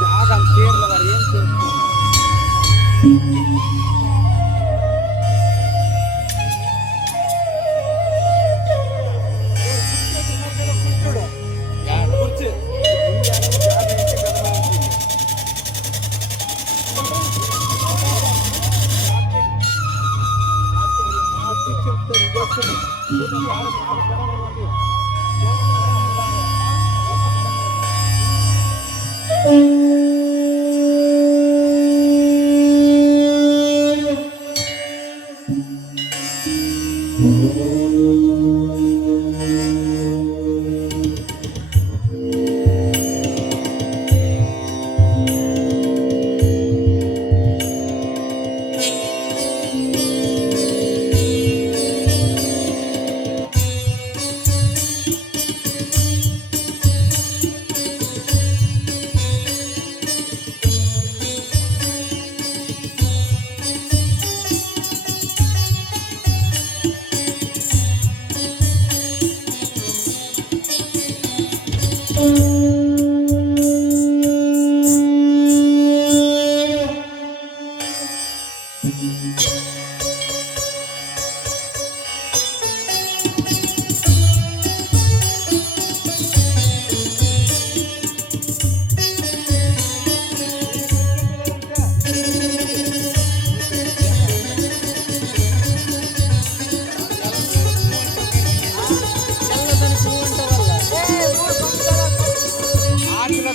ಜಾಗ ಕೇರಳ ಏನು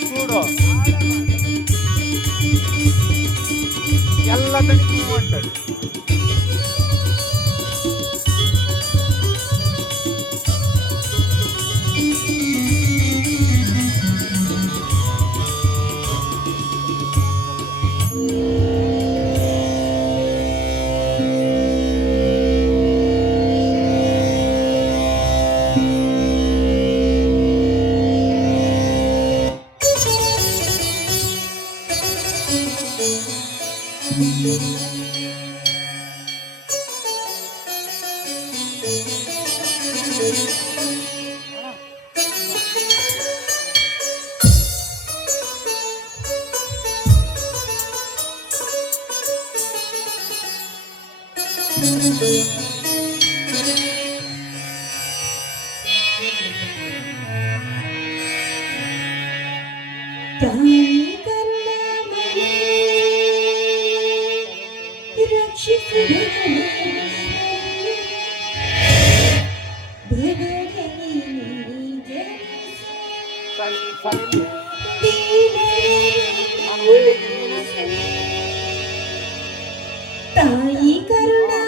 చూడు ಎಲ್ಲದಕ್ಕೂ ఉంటుంది ತಾಯಿ ಕರುಣಾ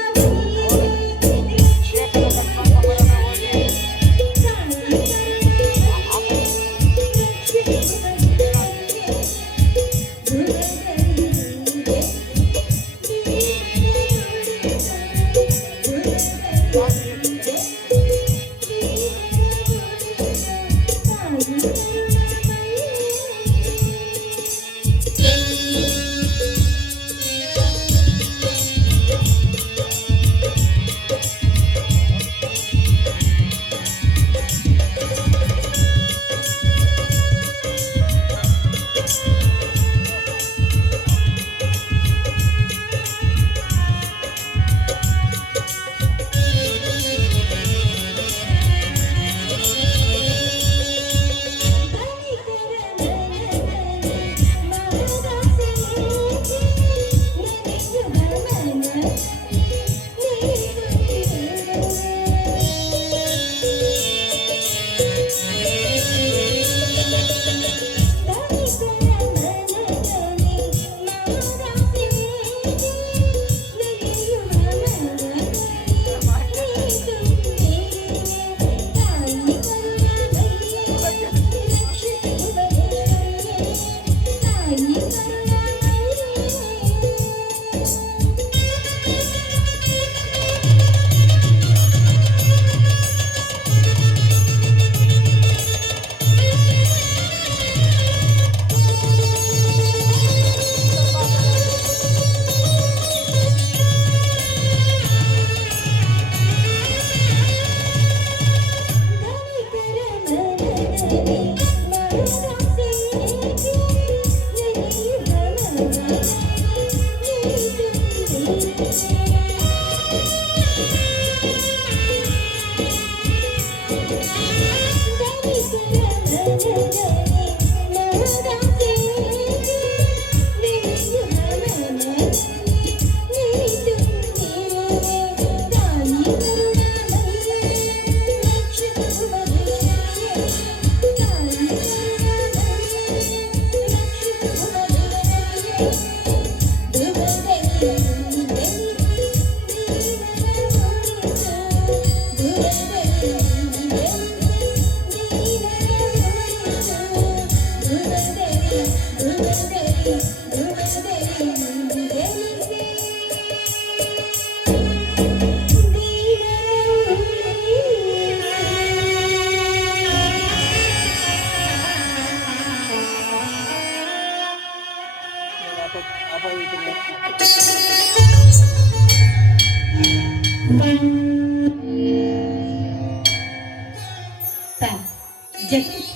ಜಗದೀಶ್,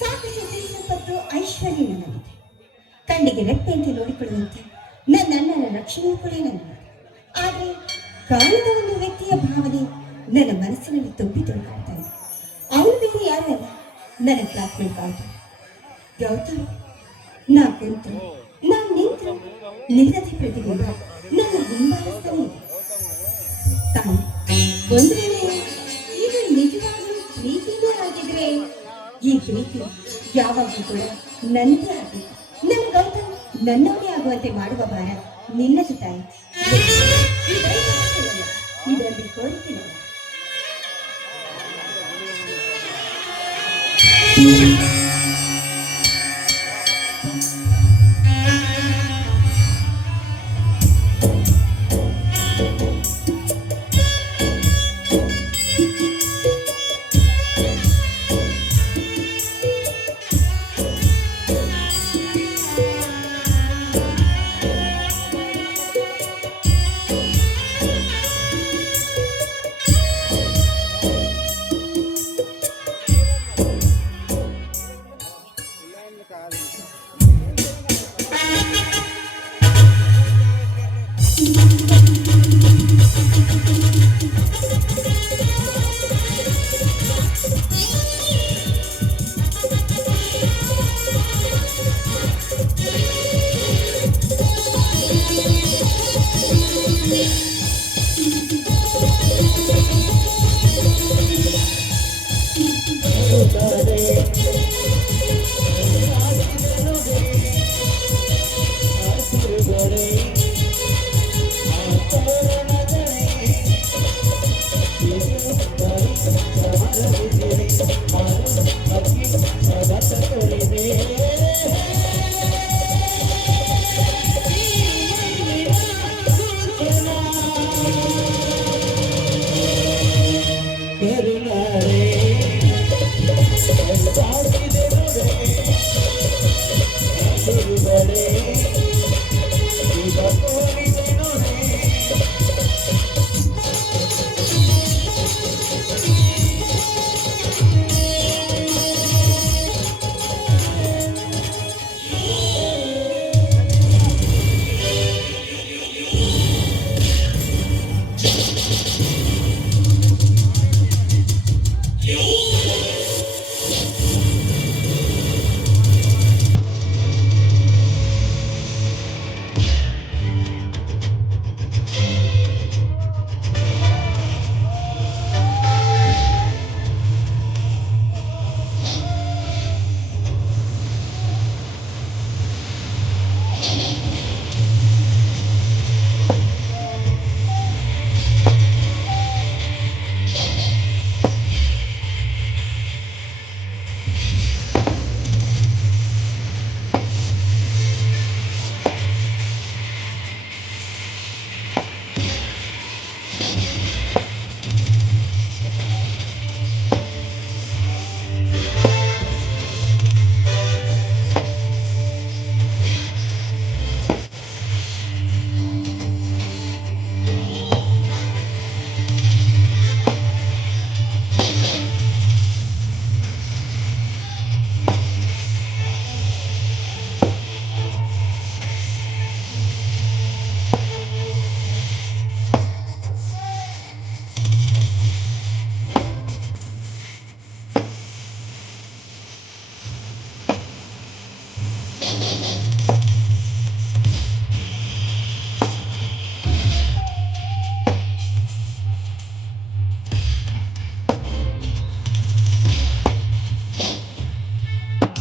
ಸಾಕಷ್ಟು ಸಿರಿ ಸಂಪತ್ತು ಐಶ್ವರ್ಯ ನನ್ನಲ್ಲಿದೆ. ಕಣ್ಣಿಗೆ ರೆಪ್ಪೆಯಂತೆ ನೋಡಿಕೊಳ್ಳುವಂತೆ ನನ್ನ ಅಣ್ಣನ ರಕ್ಷಣೆಯೂ ಕೂಡ ನನ್ನದು. ಆದರೆ ಕಾಣದ ಒಂದು ವ್ಯಕ್ತಿಯ ಭಾವನೆ ನನ್ನ ಮನಸ್ಸಿನಲ್ಲಿ ತುಂಬಿ ತುಳುಕಾಡ್ತಾ ಇದೆ. ಅವನು ಬೇರೆ ಯಾರು ಅಲ್ಲ, ನನ್ನ ಕ್ಲಾಸ್ಮೇಟ್ ಗೌತಮ್. ಗೌತಮ್, ನಾ ಕುಂತು ನಾನು ನಿಂತು ನಿಲ್ಲದೆ ಪ್ರತಿಬಿಂಬ ನನ್ನ ಹಿಂಬಾಲಿಸ್ತಾನೆ ಇದೆ. ತಾನು ಒಂದು ವೇಳೆ ಇದು ನಿಜವಾಗಲೂ ಪ್ರೀತಿನೇ ಆಗಿದ್ರೆ ಈ ಪ್ರೀತಿ ಯಾವಾಗಲೂ ಕೂಡ ನನ್ನದೇ ಆಗಬೇಕು. ನನ್ನ ಗೌತಮ್ ನನ್ನವನೇ ಆಗುವಂತೆ ಮಾಡುವ ಭಾರ ನಿನ್ನದು ತಾಯಿ. ಇದರಲ್ಲಿ ಕೋರಿಕೆ ಇಲ್ಲ.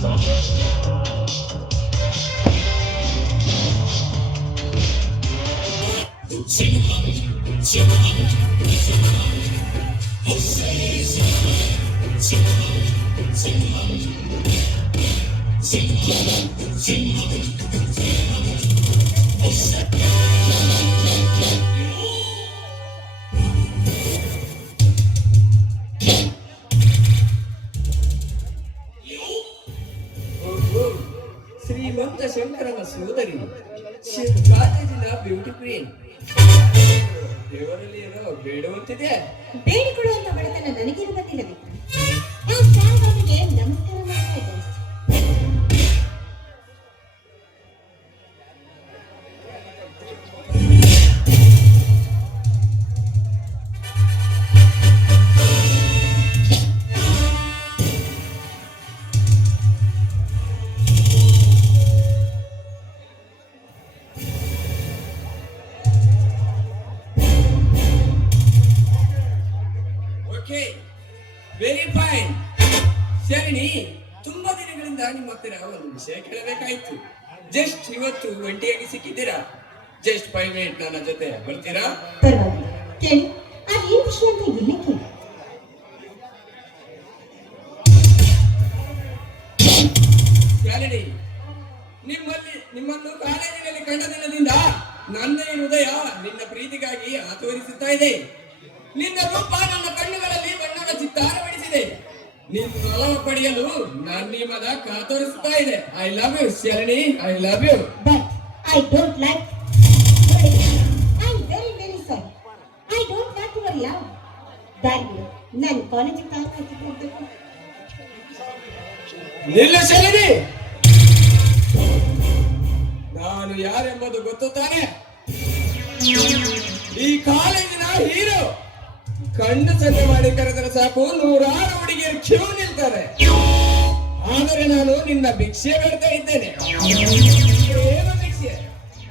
ಓಹೋ, ಶ್ರೀಮಂತ ಶಂಕರನ ಸೋದರಿ ಕಾಲೇಜಿನ ಬ್ಯೂಟಿ ಕ್ವೀನ್. ದೇವರಲ್ಲಿ ಏನೋ ಬೇಡುವಂತಿದೆ. ಬೇಡಿಕೊಳ್ಳುವಂತ ಬಡತನ ನನಗಿರುವುದಿಲ್ಲ ವಿಕ್ರಮ್. ಆ ಸಾಯಿಬಾಬಾಗೆ ನಮಸ್ಕಾರ ಮಾಡ್ತಾ ಇದ್ದೇನೆ. Okay, very fine. ಶರಣಿ, ತುಂಬಾ ದಿನಗಳಿಂದ ನಿಮ್ಮ ಹತ್ತಿರ ಒಂದು ವಿಷಯ ಕೇಳಬೇಕಾಯ್ತು. ಜಸ್ಟ್ ಇವತ್ತು ಒಂಟಿಯಾಗಿ ಸಿಕ್ಕಿದ್ದೀರಾ? ಜಸ್ಟ್ 5 ಮಿನಿಟ್ ನನ್ನ ಜೊತೆ ಬರ್ತೀರಾ? ಪರವಾಗಿಲ್ಲ, ಕೇಳಿ. ಅದೇನು ವಿಷಯ ಅಂತ ಇಲ್ಲಿ ಕೇಳಿ. ಶಾಲಿನಿ, ನಿಮ್ಮನ್ನು ಕಾಲೇಜಿನಲ್ಲಿ ಕಂಡ ದಿನದಿಂದ ನನ್ನ ಈ ಹೃದಯ ನಿನ್ನ ಪ್ರೀತಿಗಾಗಿ ಆತೋರಿಸುತ್ತಾ ಇದೆ. ನಿನ್ನ ರೂಪ ನನ್ನ ಕಣ್ಣುಗಳಲ್ಲಿ ಬಣ್ಣದ ಚಿತ್ತಾರ ಬಿಡಿಸಿದೆ. ನಿನ್ನ ಒಲವು ಪಡೆಯಲು ನನ್ನ ಈ ಮದ ಕಾತೋರಿಸುತ್ತಾ ಇದೆ. I love you Shalini, I love you. But I don't like. I'm very very sorry. I don't like your love. Bangalore, ನಾನು ಕಾಲೇಜಿಗೆ ಕಾಲೇಜಿಗೆ ಹೋಗ್ಬೇಕು. ನಿಲ್ಲ ಶಾಲಿನಿ, ನಾನು ಯಾರೆಂಬುದು ಗೊತ್ತು ತಾನೆ? ಈ ಕಾಲೇಜಿನ ಹೀರೋ. ಕಣ್ಣು ಸನ್ನೆ ಮಾಡಿ ಕರೆದರೆ ಸಾಕು, 100 ಹುಡುಗಿಯರು ಕ್ಯೂ ನಿಲ್ತಾರೆ. ಆದರೆ ನಾನು ನಿನ್ನ ಭಿಕ್ಷೆ ಬೇಡ್ತಾ ಇದ್ದೇನೆ. ಏನು ಭಿಕ್ಷೆ?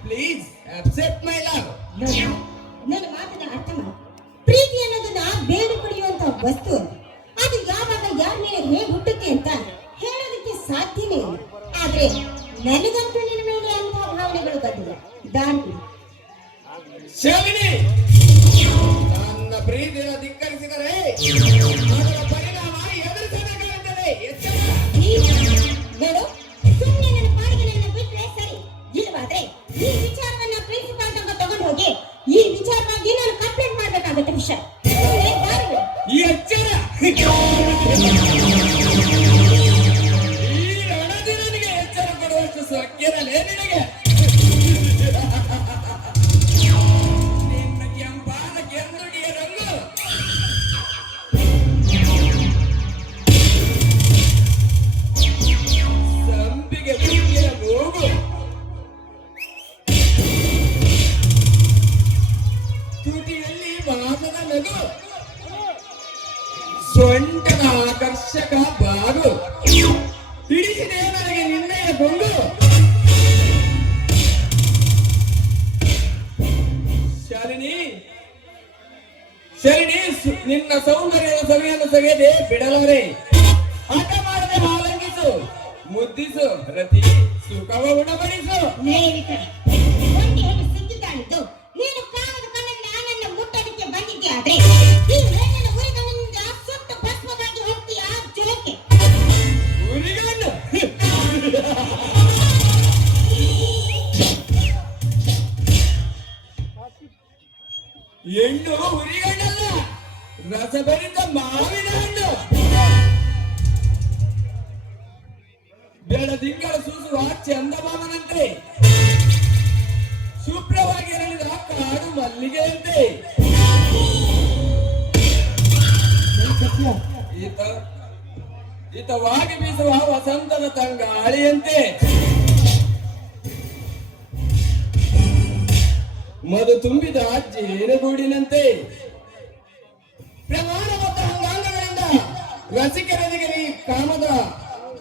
Please accept my love. ನನ್ನ ಮಾತನ್ನ ಅರ್ಥ ಮಾಡಿ. ಪ್ರೀತಿ ಅನ್ನೋದನ್ನ ಬೇಡಿ ಪಡೆಯುವಂತ ವಸ್ತು. ಅದು ಯಾವಾಗ ಯಾರ ಮೇಲೆ ಹೇಗೆ ಹುಟ್ಟುತ್ತೆ ಅಂತ ಹೇಳೋದಕ್ಕೆ ಸಾಧ್ಯನೇ ಇಲ್ಲ. ಆದ್ರೆ ನನಗಂತೂ ನಿನ್ನ ಮೇಲೆ ಅಂತ ಭಾವನೆಗಳು ಬಂದಿದೆ. ದಾಂಡಿ ಶಾಲಿನಿ, ನನ್ನ ಪ್ರೀತಿಯನ್ನು ಧಿಕ್ಕರಿಸಿದರೆ ಅದರ ಪರಿಣಾಮ ಎದುರಿಸಬೇಕಾಗುತ್ತದೆ. ಎಚ್ಚರ. ನೋಡು, ಸುಮ್ಮನೆ ನನ್ನ ಪಾಡಿಗೆ ನನ್ನ ಬಿಟ್ರೆ ಸರಿ. ಇಲ್ಲವಾದ್ರೆ ಈ ವಿಚಾರವನ್ನ ಪ್ರಿನ್ಸಿಪಾಲ್ ತನಕ ತಗೊಂಡು ಹೋಗಿ ಈ ವಿಚಾರವಾಗಿ ನಾನು ಕಂಪ್ಲೇಂಟ್ ಮಾಡ್ಬೇಕಾಗುತ್ತೆ. ವಿಷಯ ಈ ಎಚ್ಚರ. ಈ ರಣದಿರನಿಗೆ ಎಚ್ಚರ ಕೊಡುವಷ್ಟು ಸೊಕ್ಕಿರಲೇ ನಿನಗೆ? ನಿನ್ನ ಕೆಂಪಾದ ಕೆಂದುಡಿಯ ರಂಗು ಸಂಪಿಗೆ ಪ್ರೀತಿಯ ಮೂಗು, ತುಟಿಯಲ್ಲಿ ಮಾಸದ ನಗು, ಸೊಂಟದ ಆಕರ್ಷಕ ಬಾಗು, ಹಿಡಿಸಿದೆ ನನಗೆ ನಿನ್ನೆಯ ಗೊಂಗು. ಶಾಲಿನಿ, ನಿನ್ನ ಸೌಂದರ್ಯದ ಸವಿಯನ್ನು ಸವಿಯದೆ ಬಿಡಲಾರೆ. ಆಟ ಮಾಡದೆ ಹಾಲಂಗಿಸು, ಮುದ್ದಿಸು, ರತಿ ಸುಖವ ಉಣಬಡಿಸು. ಒಂಟಿ ಹೇಗೆ ಸಿಕ್ಕಿದ್ದಾಳಿದ್ದು ನೀನು ಕಾಣದ ಕಣ್ಣಲ್ಲಿ ನನ್ನ ಮುಟ್ಟೋದಕ್ಕೆ ಬಂದಿದ್ದೆ. ಆದ್ರೆ ಈ ಹೆಣ್ಣಿನ ಉರಿಗಣ್ಣಿನಿಂದ ಸುಟ್ಟು ಭಸ್ಮವಾಗಿ ಹೋಗ್ತೀಯ ಜಲಕ್ಕೆ. ಉರಿಗಣ್ಣು ಹೆಣ್ಣು ಉರಿಗಣ್ಣಲ್ಲ, ರಸಭರಿತ ಮಾವಿನ ಹಣ್ಣು. ಬೆಳದಿಂಗಳ ಸೂಸುವ ಚಂದಮಾಮನಂತೆ, ಶುಭ್ರವಾಗಿ ಅರಳಿದ ಕಾಡು ಮಲ್ಲಿಗೆಯಂತೆ, ಹಿತವಾಗಿ ಬೀಸುವ ವಸಂತದ ತಂಗಾಳಿಯಂತೆ, ಮಧು ತುಂಬಿದ ಜೇನುಗೂಡಿನಂತೆ, ಪ್ರಮಾಣಬದ್ಧ ಅಂಗಾಂಗಗಳಿಂದ ರಸಿಕರದಿಗೆ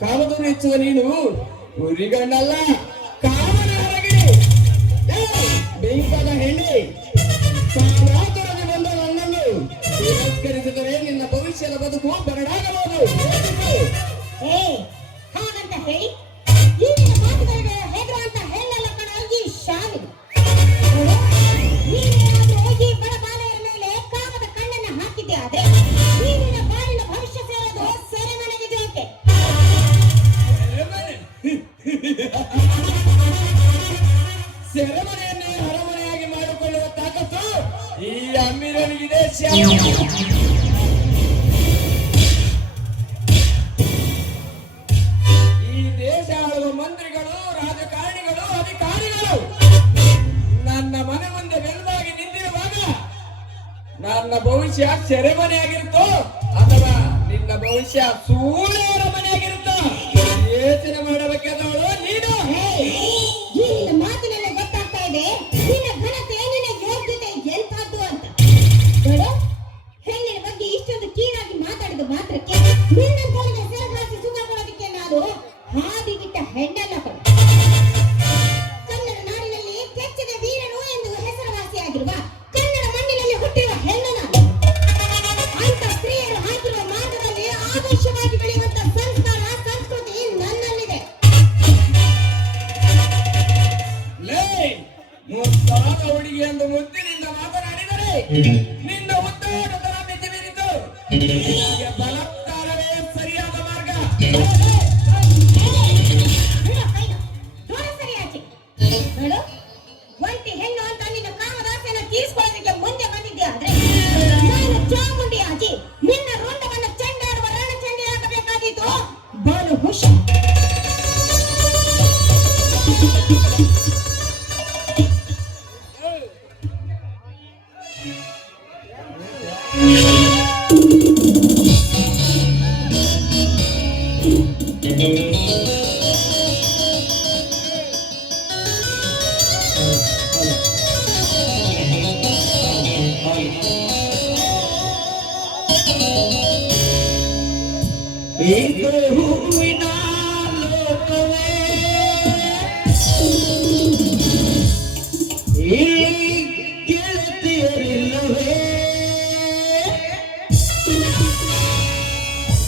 ಕಾಮದನ್ನು ಹೆಚ್ಚುವ ನೀನು ಉರಿಗಣ್ಣಲ್ಲ, ಕಾಮನ ಹರಗಿರಿ. ಬೆಂಕದ ಹೆಣ್ಣೆ, ಕಾಮಾತುರದಿ ಬಂದ ನನ್ನನ್ನು ತಿರಸ್ಕರಿಸಿದರೆ ನಿನ್ನ ಭವಿಷ್ಯದ ಬದುಕು ಬರಡಾಗಬಹುದು. ಹಾಗಂತ ಹೇಳಿ ಈಗಿನ ಮಾತುಗಳಿಗೆ ಹೆದರುವಂತ ಹೆಣ್ಣಲ್ಲ ಕಣ ಈ ಶಾಲೆ. ನೋಡು, ನೀನೇನಾದ್ರೂ ಹೋಗಿ ಬಡ ಬಾಲೆಯರ ಮೇಲೆ ಕಾಮದ ಕಣ್ಣನ್ನ ಹಾಕಿದ್ದೆ ಆದ್ರೆ ನೀನಿನ ಬಾಳಿನ ಭವಿಷ್ಯ ಸೇರೋದು ಸೆರೆಮನೆಗಿದೆ ಅಂತೆ. ಸೆರೆಮನೆಯನ್ನೇ ಅರಮನೆಯಾಗಿ ಮಾಡಿಕೊಳ್ಳುವ ತಾಕತ್ತು ಈ ಅಮೀರನಿಗಿದೆ. ಈ ದೇಶ ಆಳುವ ಮಂತ್ರಿಗಳು, ರಾಜಕಾರಣಿಗಳು, ಅಧಿಕಾರಿಗಳು ನನ್ನ ಮನೆ ಮುಂದೆ ಬೆಲ್ಲವಾಗಿ ನಿಂತಿರುವಾಗ ನನ್ನ ಭವಿಷ್ಯ ಸೆರೆಮನೆಯಾಗಿರುತ್ತೋ ಅಥವಾ ನಿನ್ನ ಭವಿಷ್ಯ ಸೂಳೆಯವರ ಮನೆಯಾಗಿರುತ್ತೋ ಯೋಚನೆ ಮಾಡಬೇಕಾದವಳು ನೀನು. ನಿನ್ನ ಮಾತಿನಲ್ಲಿ ಗೊತ್ತಾಗ್ತಾ ಇದೆ ನಿನ್ನ ಘನತೆ, ನಿನ್ನ ಯೋಗ್ಯತೆ ಎಂಥದ್ದು ಅಂತ. ನೋಡು, ಹೆಣ್ಣಿನ ಬಗ್ಗೆ ಇಷ್ಟೊಂದು ಕೀಳಾಗಿ ಮಾತಾಡಿದ ಮಾತ್ರಕ್ಕೆ ನಿನ್ನಂತವರಿಗೆ ಸೆರೆಗಾಸಿ ಸುಖ ಕೊಡೋದಕ್ಕೆ ನಾನು ಹಾದಿಗಿಟ್ಟ ಹೆಣ್ಣಲ್ಲ ಕಣೆ. ಕನ್ನಡ ನಾಡಿನಲ್ಲಿ ಕೆಚ್ಚದ ವೀರನು ಎಂದು ಹೆಸರುವಾಸಿಯಾಗಿರುವ ಕನ್ನಡ ಮಣ್ಣಿನಲ್ಲಿ ಹುಟ್ಟಿರುವ ಹೆಣ್ಣು ನಾನು. ಅಂತ ಸ್ತ್ರೀಯರು ಹಾಕಿರುವ ಮಾರ್ಗದಲ್ಲಿ ಆದರ್ಶವಾಗಿ ಬೆಳೆಯುವಂತ ಸಂಸ್ಕಾರ, ಸಂಸ್ಕೃತಿ ನನ್ನಲ್ಲಿದೆ. ಮುದ್ದಾದ ಹುಡುಗಿ ಎಂದು ಮುದ್ದಿನಿಂದ ಮಾತನಾಡಿದರೆ ನಿನ್ನ ಉದ್ದಾಟತನ ಮಿತಿ ಮೀರಿತು. ನಿನಗೆ ಬಲಾತ್ಕಾರವೇ ಸರಿಯಾದ ಮಾರ್ಗ. ನೋಡು, ಒಂಟಿ ಹೆಣ್ಣು ಅಂತ ನಿನ್ನ ಕಾಮದಾಸೆಯನ್ನು ತೀರಿಸಿಕೊಳ್ಳೋದಕ್ಕೆ ಮುಂದೆ ಬಂದಿದ್ದೆ ಆದ್ರೆ ನಾನು ಚಾಮುಂಡಿ ಆಗಿ ನಿನ್ನ ರುಂಡವನ್ನು ಚೆಂಡಾಡುವ ರಣಚಂಡಿ ಹಾಕಬೇಕಾಗಿತ್ತು. ಬಾಳು ಹುಷ. ಹೂವಿನ ಲೋಕವೇ ಈ ಗೆಳತಿಯರಿಲ್ಲವೇ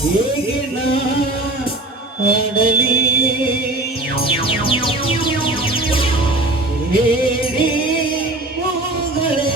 ಹೇಗಿನ ಹಾಡಲಿ ಹೇಳಿ ಹೋಗಲೇ.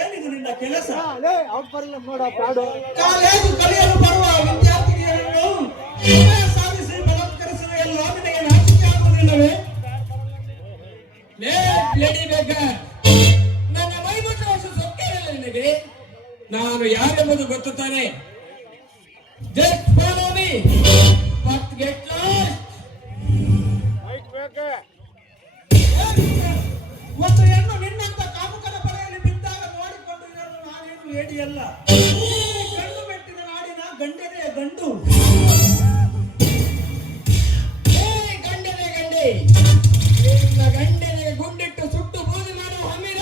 ಏನಿದು ನಿನ್ನ ಕೆಲಸ? ಕಾಲೇಜು ಕಲಿಯಲು ಬರುವ ವಿದ್ಯಾರ್ಥಿನಿಯರನ್ನು ಸಮಯ ಸಾಧಿಸಿ ಬಲಾತ್ಕರಿಸುವ ಎಲ್ಲ ನಿನಗೆ ನಾಚಿಕೆ ಆಗುವುದಿಲ್ಲವೇ? ನನ್ನ ಮೈಮುಟ್ಟ ವರ್ಷ ಸೊಕ್ಕಿರಲ್ಲ ನಿನಗೆ. ನಾನು ಯಾರೆಂಬುದು ಗೊತ್ತು ತಾನೆ. Just follow me, but get lost. ಒಂದು ಹೆಣ್ಣು ನಿನ್ನಂತ ಕಾಮುಕನ ಬಲೆಯಲ್ಲಿ ಬಿದ್ದಾಗ ನೋಡಿಕೊಂಡು ಇರಲು ನಾನೇನು ಹೇಡಿಯಲ್ಲ. ಗಂಡು ಮೆಟ್ಟಿದ ನಾಡಿನ ಗಂಡನೇ ಗಂಡು. ಗಂಡನೆ ಗಂಡೆ, ನಿನ್ನ ಗಂಡನಿಗೆ ಗುಂಡಿಟ್ಟು ಸುಟ್ಟು ಬೂದಿ ಮಾಡುವ ಹಮ್ಮಿನ.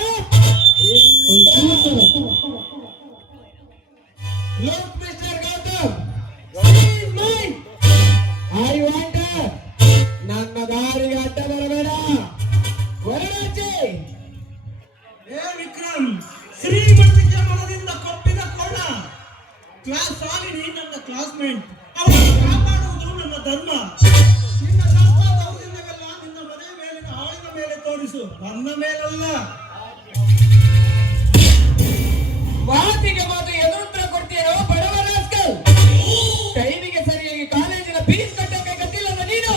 Look, Mr. Gautam, she is mine. I want her. ನನ್ನ ದಾರಿಗೆ ಅಡ್ಡ ಬರಬೇಡ. ಹೊರಡಾಚೆ. ಏ ವಿಕ್ರಮ್, ಶ್ರೀಮಂತಿಕೆ ಮನದಿಂದ ಕೊಪ್ಪಿದ ಕೊಳ್ಳ. ಕ್ಲಾಸ್ ಆಗಿ ನನ್ನ ಕ್ಲಾಸ್ಮೇಟ್. ಅವರನ್ನು ಕಾಪಾಡುವುದು ನನ್ನ ಧರ್ಮ. ನಿನ್ನ ದರ್ಪ ದೌರ್ಜನ್ಯವೆಲ್ಲ ನಿನ್ನ ಮನೆ ಮೇಲಿನ ಆಳಿನ ಮೇಲೆ ತೋರಿಸು, ನನ್ನ ಮೇಲಲ್ಲ. ಮಾತಿಗೆ ಮಾತು ಎದುರುತ್ತರ ಕೊಡ್ತೀರೋ ಬಡವ ರಾಸ್ಕಲ್. ಟೈಮಿಗೆ ಸರಿಯಾಗಿ ಕಾಲೇಜಿನ ಫೀಸ್ ಕಟ್ಟಕ್ಕೆ ಗೊತ್ತಿಲ್ಲದ ನೀನು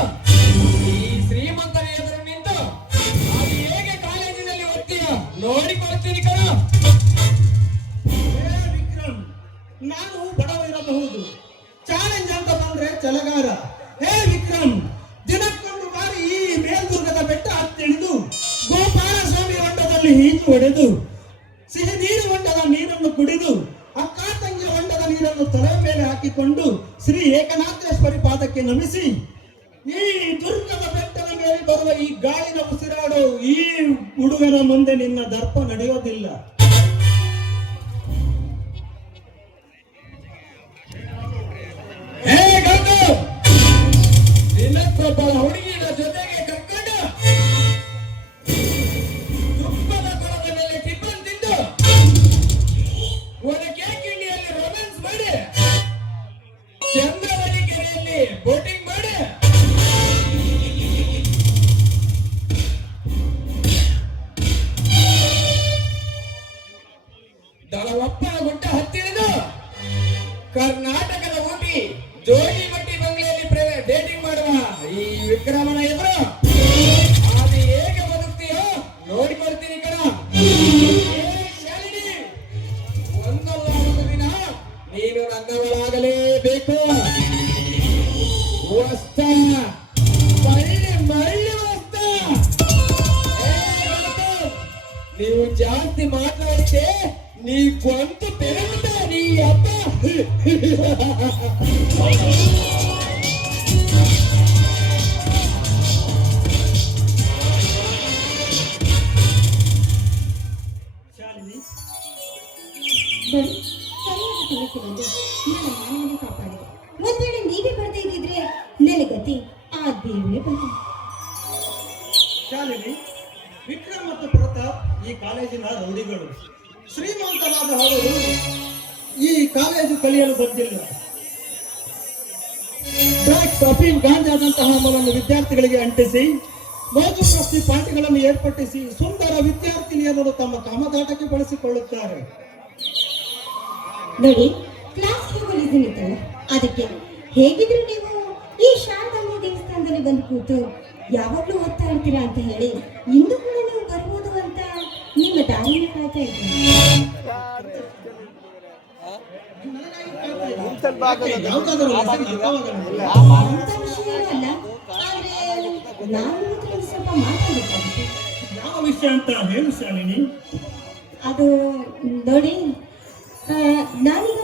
ಈ ಶ್ರೀಮಂತನ ಎದುರು ನಿಂತು ಅದು ಹೇಗೆ ಕಾಲೇಜಿನಲ್ಲಿ ಓದ್ತೀಯ ನೋಡಿಕೊಳ್ತೀನಿ ಕಣ. ಏ ವಿಕ್ರಮ್, ನಾನು ಬಡವ ಇರಬಹುದು, ಚಾಲೆಂಜ್ ಅಂತ ಬಂದ್ರೆ ಛಲಗಾರ. ಹೇ ವಿಕ್ರಮ್, ದಿನಕ್ಕೊಂದು ಬಾರಿ ಈ ಮೇಲ್ದುರ್ಗದ ಬೆಟ್ಟ ಹತ್ತಿಳಿದು ಗೋಪಾಲ ಸ್ವಾಮಿ ಹೊಂಡದಲ್ಲಿ ಈಜು ಹೊಡೆದು ಸಿಹಿ ನೀರು ಹೊಂಡದ ನೀರನ್ನು ಕುಡಿದು ಅಕ್ಕ ತಂಗಿಯ ಹೊಂಡದ ನೀರನ್ನು ತಲೆಯ ಮೇಲೆ ಹಾಕಿಕೊಂಡು ಶ್ರೀ ಏಕನಾಥೇಶ್ವರಿ ಪಾದಕ್ಕೆ ನಮಿಸಿ ಈ ದುರ್ಗದ ಬೆಟ್ಟದ ಮೇಲೆ ಬರುವ ಈ ಗಾಳಿನ ಉಸಿರಾಡೋ ಈ ಹುಡುಗನ ಮುಂದೆ ನಿನ್ನ ದರ್ಪ ನಡೆಯೋದಿಲ್ಲ. ಹೇ ಗೌತಮ್, ದಿನಕ್ಕೊಬ್ಬ ಹುಡುಗಿನ ಜೊತೆಗೆ ಕರ್ಕೊಂಡು ತುಪ್ಪದ ಕೊಳದ ಮೇಲೆ ಟಿಫನ್ ತಿಂದು ಒಂದು ಕೇಕ್ ಇಂಡಿಯಲ್ಲಿ ರೊಮ್ಯಾನ್ಸ್ ಮಾಡಿ ಚಂದ್ರವಳ್ಳಿ ಕೆರೆಯಲ್ಲಿ ಬೋಟಿಂಗ್ ಮಾಡಿ ನೀವು ಜಾಸ್ತಿ ಮಾತಾಡಿದೆ ನೀ ಗೊಂತು ಬೆರಳುತ್ತೆ ನೀ ಅಪ್ಪ. ಶಾಲಿನಿ, ನೋಡಿ, ಸರಿಯಾದ ಸಮಯಕ್ಕೆ ಬಂದು ನನ್ನ ಮಾನವನ್ನ ಕಾಪಾಡಿದೆ. ಒಂದ್ ವೇಳೆ ನೀವೇ ಬರ್ದೇ ಇದ್ದಿದ್ರೆ ನನ್ನ ಗತಿ ಆ ದೇವರೇ ಬಂದ. ಶಾಲಿನಿ, ವಿಕ್ರಮ್ ಮತ್ತು ಪ್ರತಾಪ್ ಈ ಕಾಲೇಜಿನ ರೌಡಿಗಳು. ಶ್ರೀಮಂತರಾದ ಅವರು ಈ ಕಾಲೇಜು ಕಲಿಯಲು ಬಂದಿಲ್ಲ. ಡ್ರಗ್ಸ್, ಅಫೀಮ್, ಗಾಂಜಾದಂತಹ ಹಣವನ್ನು ವಿದ್ಯಾರ್ಥಿಗಳಿಗೆ ಅಂಟಿಸಿ ಮೋಜು ಮಸ್ತಿ ಪಾರ್ಟಿಗಳನ್ನು ಏರ್ಪಡಿಸಿ ಸುಂದರ ವಿದ್ಯಾರ್ಥಿನಿಯರನ್ನು ತಮ್ಮ ಕಾಮದಾಟಕ್ಕೆ ಬಳಸಿಕೊಳ್ಳುತ್ತಾರೆ. ನೋಡಿ, ಕ್ಲಾಸ್ ಹೋಗಲಿದ್ದೀನಿ ಇತ್ತಲ್ಲ, ಅದಕ್ಕೆ ಹೇಗಿದ್ರು ನೀವು ಈ ಶಾರದಾಂಬೆ ದೇವಸ್ಥಾನದಲ್ಲಿ ಬಂದು ಕೂತು ಯಾವಾಗ್ಲೂ ಓದ್ತಾ ಇರ್ತೀರಾ ಅಂತ ಹೇಳಿ ಇಂದು ಕೂಡ ನೀವು ಬರ್ಬೋದು ಅಂತ ನಿಮ್ಮ ದಾರಿನ ಕಾಯ್ತಾ ಇದ್ದೀನಿ. ಯಾವುದಾದರೂ ಹೆಸರು ಗೊತ್ತಾಗಲ್ಲ. ಅಂತ ವಿಷಯ ಅಲ್ಲ, ಆದ್ರೆ ನಾನು ಮಾತ್ರ ಒಂದು ಸ್ವಲ್ಪ ಮಾತಾಡಬೇಕಾಗುತ್ತೆ. ಯಾವ ವಿಷಯ ಅಂತ ಹೇಳು ಶಾಲಿನಿ. ಅದು ನೋಡಿ, ನಾನೀಗ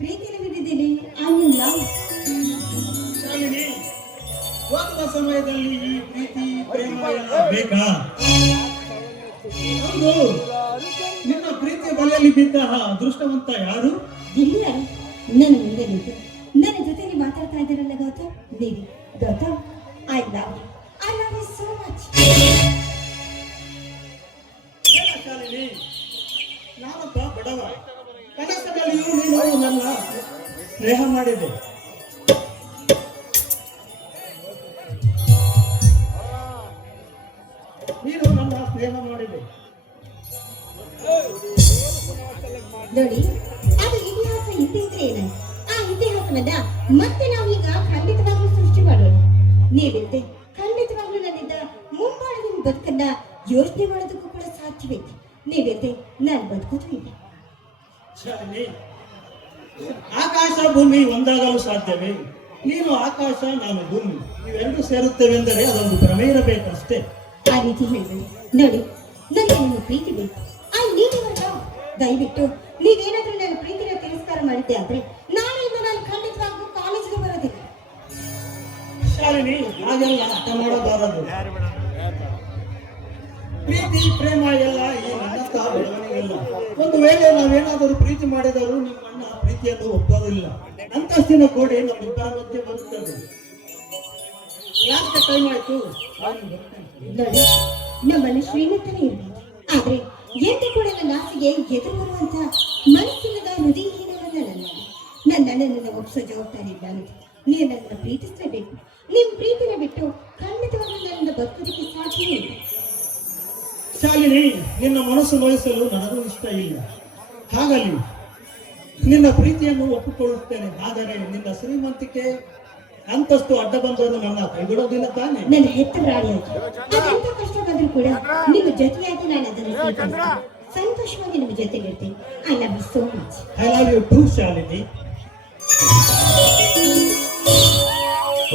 ಪ್ರೀತಿಯಲ್ಲಿ ಬಿದ್ದಿದ್ದೀನಿ. ಲವ್. ಶಾಲಿನಿ, ಓದುವ ಸಮಯದಲ್ಲಿ ಈ ಪ್ರೀತಿ ಪ್ರೇಮ ಎಲ್ಲ ಬೇಕಾ? ಹೌದು, ನಿನ್ನ ಪ್ರೀತಿಯ ಬಲೆಯಲ್ಲಿ ಬಿದ್ದ ಅದೃಷ್ಟವಂತ ಯಾರು? ಇಲ್ಲ, ನನ್ನ ಮುಂದೆ ನಿಂತು ನನ್ನ ಜೊತೆಲಿ ಮಾತಾಡ್ತಾ ಇದ್ದೀರಲ್ಲ ಗೌತಮ್, ನೀವು Gautam, I love you so much. ಹೇಳ ಶಾಲಿನಿ, ನಾನೊಬ್ಬ ಬಡವ. ಕನಸಿನಲ್ಲಿಯೂ ನೀನು ನನ್ನ ಸ್ನೇಹ ಮಾಡಿದೆ. ನೀನು ನನ್ನ ಸ್ನೇಹ ಮಾಡಿದೆ. ನೋಡಿ, ಅದು ಇತಿಹಾಸ ಹಿಂದೆ ಇದ್ರೆ ಏನ, ಆ ಇತಿಹಾಸವನ್ನ ಮತ್ತೆ ನಾವೀಗ ಖಂಡಿತವಾಗ್ಲೂ ಸೃಷ್ಟಿ ಮಾಡೋಣ. ನೀವಿಲ್ಲದೆ ಖಂಡಿತವಾಗ್ಲೂ ನನ್ನಿಂದ ಮುಂಬಾಳದ ಬದುಕನ್ನ ಯೋಚನೆ ಮಾಡೋದಕ್ಕೂ ಕೂಡ ಸಾಧ್ಯವಿದೆ. ನೀವಿಲ್ಲದೆ ನಾನು ಬದುಕೋದು ಇಲ್ಲ. ಶಾಲಿನಿ, ಆಕಾಶ ಭೂಮಿ ಒಂದಾಗಲು ಸಾಧ್ಯವೇ? ನೀನು ಆಕಾಶ, ನಾನು ಭೂಮಿ, ಇವೆರಡೂ ಸೇರುತ್ತೇವೆ ಎಂದರೆ ಅದೊಂದು ಭ್ರಮೆ ಇರಬೇಕಷ್ಟೇ. ಆ ರೀತಿ ಹೇಳಿ ನೋಡಿ, ನನಗೆ ನಿಮ್ಮ ಪ್ರೀತಿ ಬೇಕು. ದಯವಿಟ್ಟು ನೀವೇನಾದ್ರೂ ನನ್ನ ಪ್ರೀತಿನ ತಿರಸ್ಕಾರ ಮಾಡಿದ್ದೆ ಆದ್ರೆ ನಾಳೆಯಿಂದ ನಾನು ಖಂಡಿತವಾಗ್ಲೂ ಕಾಲೇಜಿಗೆ ಬರೋದಿಲ್ಲ. ಶಾಲಿನಿ, ಹಾಗೆಲ್ಲ ಅರ್ಥ ಮಾಡಬಾರದು. ಪ್ರೀತಿ ಪ್ರೇಮ ಎಲ್ಲ ಈ ನನ್ನಂತ ಬೆಳವಣಿಗೆಲ್ಲ. ಒಂದು ವೇಳೆ ನಾವೇನಾದರೂ ಪ್ರೀತಿ ಮಾಡಿದರೂ ನಿಮ್ಮನ್ನ ಪ್ರೀತಿಯನ್ನು ಒಪ್ಪೋದಿಲ್ಲ. ಅಂತಸ್ತಿನ ಗೋಡೆ ನಮ್ಮಿಬ್ಬರ ಮಧ್ಯೆ ಬರುತ್ತದೆ. ಯಾಕೆ ಟೈಮ್ ಆಯ್ತು? ನೋಡಿ, ನಮ್ಮಲ್ಲಿ ಶ್ರೀಮಂತನೇ ಇರಬಹುದು, ಆದ್ರೆ ಎಂಟು ಕೂಡ ನನ್ನ ಆಸೆಗೆ ಎದುರು ಬರುವಂತ ಮನಸ್ಸಿಲ್ಲದ ಹೃದಯಹೀನವಲ್ಲ ನನ್ನನ್ನು ಒಪ್ಪಿಸೋ ಜವಾಬ್ದಾರಿ ಇಲ್ಲ. ನೀವು ನನ್ನನ್ನು ಪ್ರೀತಿಸಲೇಬೇಕು. ನಿಮ್ಮ ಪ್ರೀತಿನ ಬಿಟ್ಟು ಖಂಡಿತವಾಗ್ಲೂ ನನ್ನಿಂದ ಬದುಕೋದಕ್ಕೆ ಸಾಧ್ಯವೇ ಇಲ್ಲ. ಶಾಲಿನಿ, ನಿನ್ನ ಮನಸ್ಸು ನೋಯಿಸಲು ನನಗೂ ಇಷ್ಟ ಇಲ್ಲ. ಹಾಗಲಿ ನಿನ್ನ ಪ್ರೀತಿಯನ್ನು ಒಪ್ಪಿಕೊಳ್ಳುತ್ತೇನೆ. ಆದರೆ ನಿನ್ನ ಶ್ರೀಮಂತಿಕೆ ಅಂತಸ್ತು ಅಡ್ಡ ಬಂದರೂ ನನ್ನ ಕೈಬಿಡೋದಿಲ್ಲ ತಾನೆ? ನನ್ನ ಹೆತ್ತ ರಾಣಿಯಾಗಿ ಅದೆಂತ ಕಷ್ಟ ಬಂದರೂ ಕೂಡ ನಿಮ್ಮ ಜೊತೆಯಾಗಿ ನಾನು ಅದನ್ನು ಸ್ವೀಕರಿಸ್ತೇನೆ. ಸಂತೋಷವಾಗಿ ನಿಮ್ಮ ಜೊತೆಗಿರ್ತೀನಿ. I love you so much. I love you too Shalini.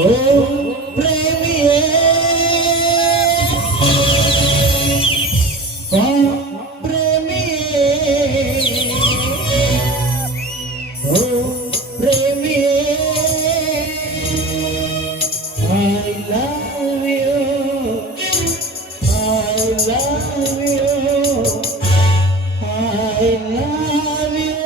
ಓ ಪ್ರೇಮಿಯೇ, ಓ ಪ್ರೇಮಿಯೇ, ಓ ಪ್ರೇಮಿಯೇ, I love you, I love you, I love you.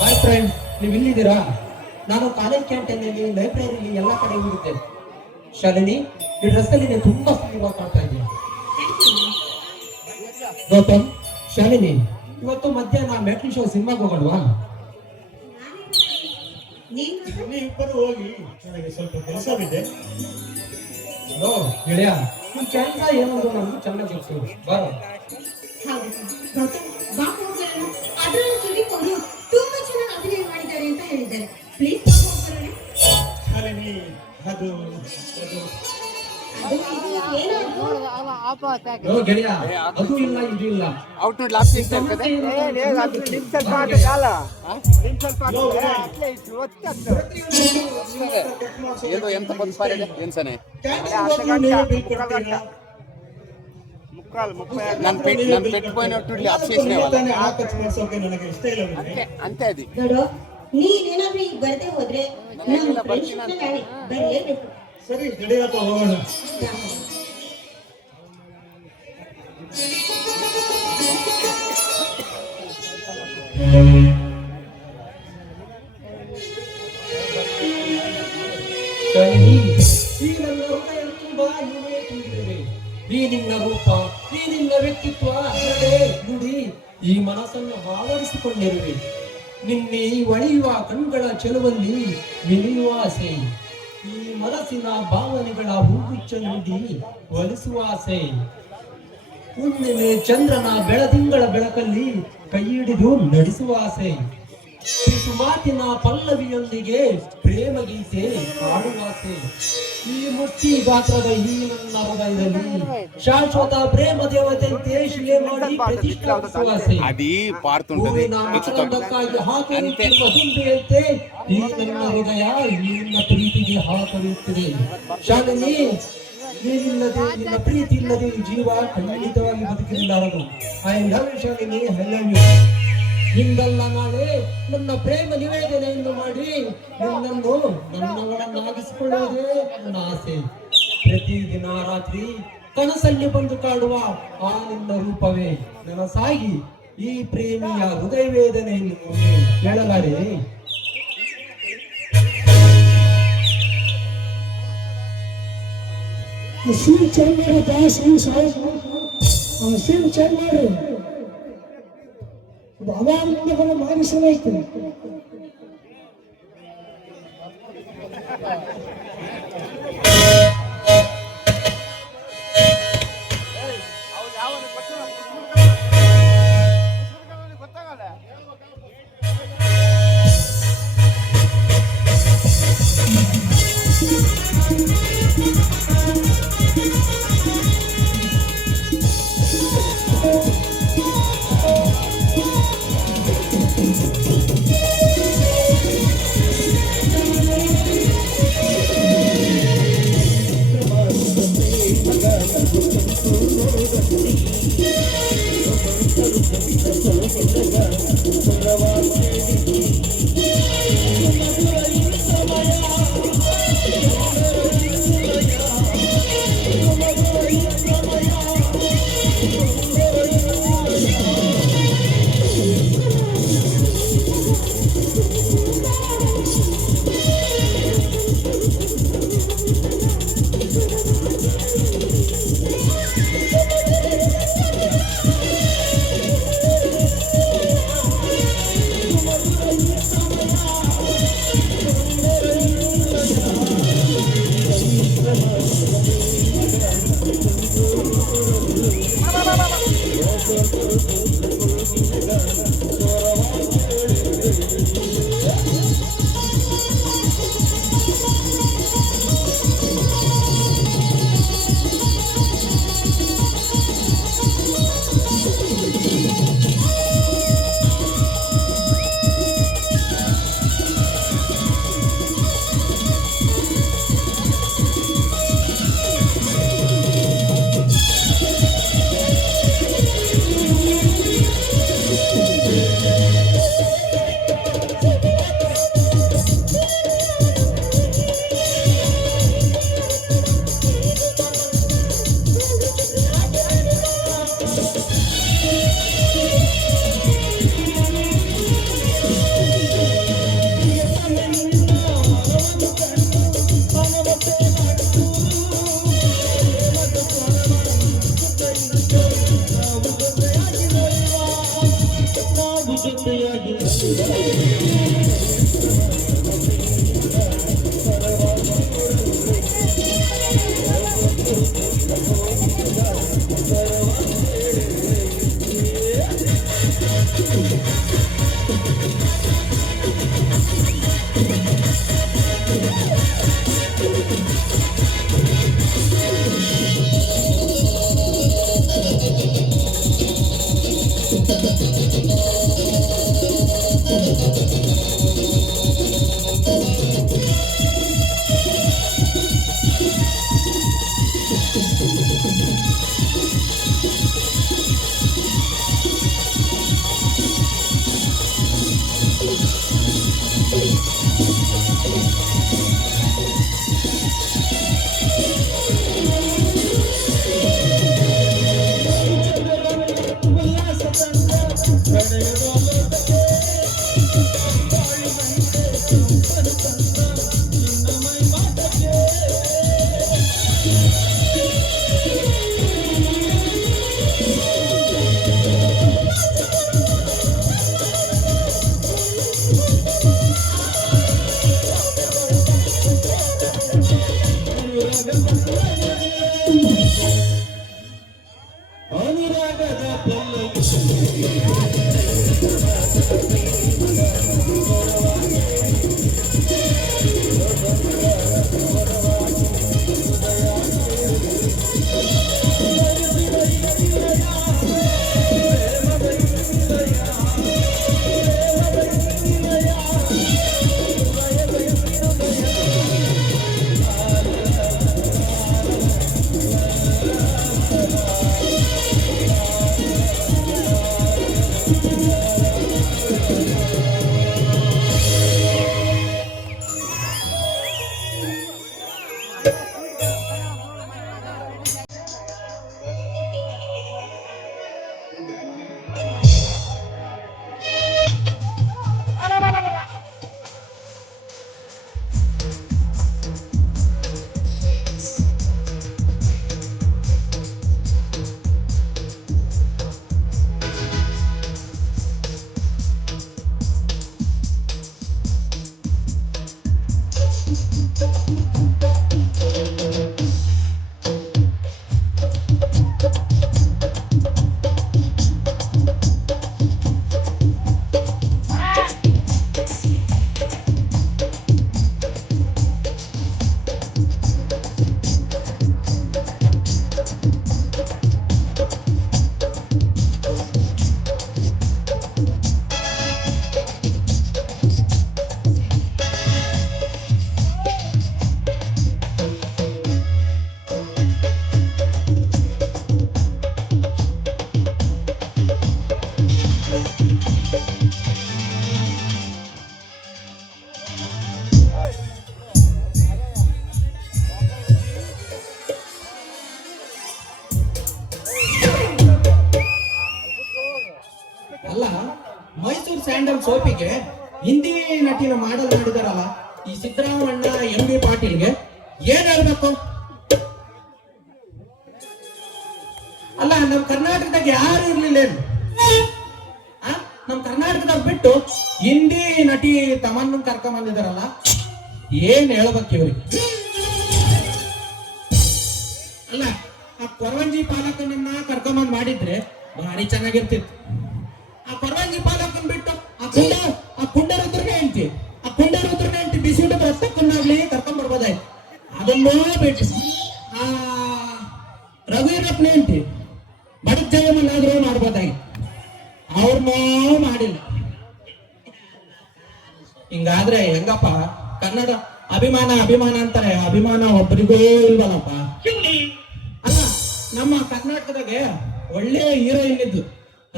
Hi friend, ನೀವು ಇಲ್ಲಿದ್ದೀರಾ? ನಾನು ಕಾಲೇಜ್ ಕ್ಯಾಂಟೀನಲ್ಲಿ, ಲೈಬ್ರರಿಲಿ ಎಲ್ಲ ಕಡೆ ಹೋಗಿದ್ದೆ. ಶಾಲಿನಿ, ಈ ಡ್ರೆಸ್ಸಲ್ಲಿ ನೀನು ತುಂಬಾ ಸುಂದರವಾಗಿ ಕಾಣ್ತಾ ಇದೆಯಾ. ಗೌತಮ್, ಶಾಲಿನಿ, ಇವತ್ತು ಮಧ್ಯಾಹ್ನ ಮ್ಯಾಟ್ನಿ ಶೋ ಸಿನಿಮಾಗೆ ಹೋಗೋಣವಾ? ಇಬ್ಬರು ಹೋಗಿ, ನನಗೆ ಸ್ವಲ್ಪ ಕೆಲಸವಿದೆ. ಓ ಗೆಳೆಯ, ನಿನ್ ಕೆಲಸ ಏನಂದು ನನಗೂ ಚೆನ್ನಾಗಿ ಗೊತ್ತು. ಬಾರೋ. ಹೌದು ಗೌತಮ್, ಬಾ ಹೋಗೋಣ. ಅದರಲ್ಲೂ ಸುದೀಪ್ ಅವರು ತುಂಬಾ ಚೆನ್ನಾಗಿ ಅಭಿನಯ ಮಾಡಿದ್ದಾರೆ ಅಂತ ಹೇಳಿದ್ದಾರೆ. ಪ್ಲೀಸ್ ಹೋಗೋಣ. ಶಾಲಿನಿ, ಅದು ಓ ಗೆಳೆಯ, ಅದು ಇಲ್ಲ ಇದು ಇಲ್ಲ. ಔಟ್ ನೋಡಿ ಲಾಸ್ಟ್ ಇಂತ ಕತೆ ನಿಮ್ ಸ್ವಲ್ಪ ಆಟಗಾಲ ನಿಮ್ ಸ್ವಲ್ಪ ಅಟ್ಲೇ ಇತ್ತು ಒತ್ತತ್ತು ಏನು ಎಂತ ಬಂದು ಪಾರಿದೆ ಎನ್ಸನೆ ನಾನು ಪೆಟ್ ಪಾಯಿಂಟ್ ಇಡ್ಲಿ ಅಪ್ಸೇಷನ್ ನನಗೆ ಇಷ್ಟ ಇಲ್ಲ. ಅಂತೆ ಅದು ನೋಡು, ನೀನೇನಾದ್ರೂ ಈಗ ಬರ್ದೇ ಹೋದ್ರೆ ನಮ್ಮ ಫ್ರೆಂಡ್ಶಿಪ್ ಬರಲೇಬೇಕು. ಸರಿ, ಗೆಳೆಯಪ್ಪ ಹೋಗೋಣ. ಶಾಲಿನಿ, ಈ ನನ್ನ ಹೃದಯ ತುಂಬಾ ನೀನೇ ತುಂಬಿರುವೆ. ಈ ನಿನ್ನ ರೂಪ, ಈ ನಿನ್ನ ವ್ಯಕ್ತಿತ್ವ, ನಡೆ ನುಡಿ ಈ ಮನಸ್ಸನ್ನು ಆವರಿಸಿಕೊಂಡಿರುವೆ. ನಿನ್ನೆ ಒಳೆಯುವ ಕಣ್ಗಳ ಚೆಲುವಲ್ಲಿ ಮಿಲಿಯುವ ಆಸೆ, ಈ ಮನಸ್ಸಿನ ಭಾವನೆಗಳ ಹೂಗುಚ್ಚ ನೀಡಿ ಒಲಿಸುವ ಆಸೆ. ಹುಣ್ಣಿಮೆ ಚಂದ್ರನ ಬೆಳದಿಂಗಳ ಬೆಳಕಲ್ಲಿ ಕೈ ಹಿಡಿದು ನಡೆಸುವ ಆಸೆ. ಪಿಸು ಮಾತಿನ ಪಲ್ಲವಿಯೊಂದಿಗೆ ಪ್ರೇಮ ಗೀತೆ ಹಾಡುವ ಆಸೆ. ಈ ಮುಷ್ಟಿ ಗಾತ್ರದ ಈ ನನ್ನ ಹೃದಯದಲ್ಲಿ ಶಾಶ್ವತ ಪ್ರೇಮ ದೇವತೆಯಂತೆ ಶಿಲೆ ಮಾಡಿ ಪ್ರತಿಷ್ಠಾಪಿಸುವ ಆಸೆ. ಅದಿ ಪಾರ್ತುಂಟದೆ ಹೂವಿನ ಮಕರಂದಕ್ಕಾಗಿ ಹಾಕುತ್ತಿರುವ ದುಂಬಿಯಂತೆ ಈ ನನ್ನ ಹೃದಯ ಈ ನಿನ್ನ ಪ್ರೀತಿಗೆ ಹಾಕುತ್ತಿದೆ. ಶಾಲಿನಿ, ನೀನಿಲ್ಲದೆ, ನಿನ್ನ ಪ್ರೀತಿ ಇಲ್ಲದೆ ಈ ಜೀವ ಖಂಡಿತವಾಗಿ ಬದುಕಿರಲಾರದು. I love you Shalini, I love you. ಇಂದಲ್ಲ ನಾಳೆ ನನ್ನ ಪ್ರೇಮ ನಿವೇದನೆಯನ್ನು ಮಾಡಿ ನಿನ್ನನ್ನು ನನ್ನವಳನ್ನಾಗಿಸಿಕೊಳ್ಳುವುದೇ ನನ್ನ ಆಸೆ. ಪ್ರತಿದಿನ ರಾತ್ರಿ ಕನಸಲ್ಲಿ ಬಂದು ಕಾಡುವ ಆ ನಿನ್ನ ರೂಪವೇ ನನಸಾಗಿ ಈ ಪ್ರೇಮಿಯ ಹೃದಯ ವೇದನೆಯನ್ನು ಕೇಳಲಾರೆ. ಸಿಮ್ ಚೆಕ್ ಮಾಡು, ಸಿಮ್ ಸಿಮ್ ಚೆಕ್ ಮಾಡು. ಅವಾಗಲಿಂದ ಮಾಡಿಸಲಾಯ್ತು. ಅಲ್ಲ, ಮೈಸೂರು ಸ್ಯಾಂಡಲ್ ಸೋಪಿಗೆ ಹಿಂದಿ ನಟಿನ ಮಾಡಲ್ ಮಾಡಿದಾರಲ್ಲ ಈ ಸಿದ್ದರಾಮಣ್ಣ MB ಪಾಟೀಲ್ಗೆ ಏನ್ ಹೇಳ್ಬೇಕು? ಅಲ್ಲ, ನಮ್ ಕರ್ನಾಟಕದಾಗ ಯಾರು ಇರ್ಲಿಲ್ಲ ಏನು? ನಮ್ ಕರ್ನಾಟಕದಾಗ ಬಿಟ್ಟು ಹಿಂದಿ ನಟಿ ತಮನ್ನ ಕರ್ಕೊಂಡ್ ಬಂದಿದಾರಲ್ಲ, ಏನ್ ಹೇಳ್ಬೇಕು ಇವ್ರಿಗೆ? ಅಲ್ಲ, ಆ ಕೊರವಂಜಿ ಪಾಲಕನನ್ನ ಕರ್ಕೊಂಬಂದ್ ಮಾಡಿದ್ರೆ ಭಾರಿ ಚೆನ್ನಾಗಿರ್ತಿತ್ತು. ಆ ಕೊರವಂಜಿ ಪಾಲಕನ್ ಬಿಟ್ಟು ಆ ಕುಂಡರುದ್ರನೇ ಹೆಂಡತಿ ಬಿಸಿಟ್ಟು ರಕ್ತಕ್ಕನ್ನಾಗ್ಲಿ ಕರ್ಕೊಂಡ್ ಬರ್ಬೋದಾಯ್ತು. ಅದನ್ನೋ ಬಿಟ್ಟು ಆ ರಘುವೀರಪ್ಪನ ಹೆಂಡತಿ ಬಡಕ್ ಜಯಮ್ಮನಾದ್ರೂ ಮಾಡ್ಬೋದಾಗಿತ್ತು. ಅವ್ರನ್ನೋ ಮಾಡಿಲ್ಲ. ಹಿಂಗಾದ್ರೆ ಹೆಂಗಪ್ಪ? ಕನ್ನಡ ಅಭಿಮಾನ ಅಂತಾರೆ, ಅಭಿಮಾನ ಒಬ್ಬರಿಗೂ ಇಲ್ವಲ್ಲಪ್ಪ. ಅಲ್ಲ, ನಮ್ಮ ಕರ್ನಾಟಕದಾಗೆ ಒಳ್ಳೆ ಹೀರೋಯಿನ್ ಇದ್ದು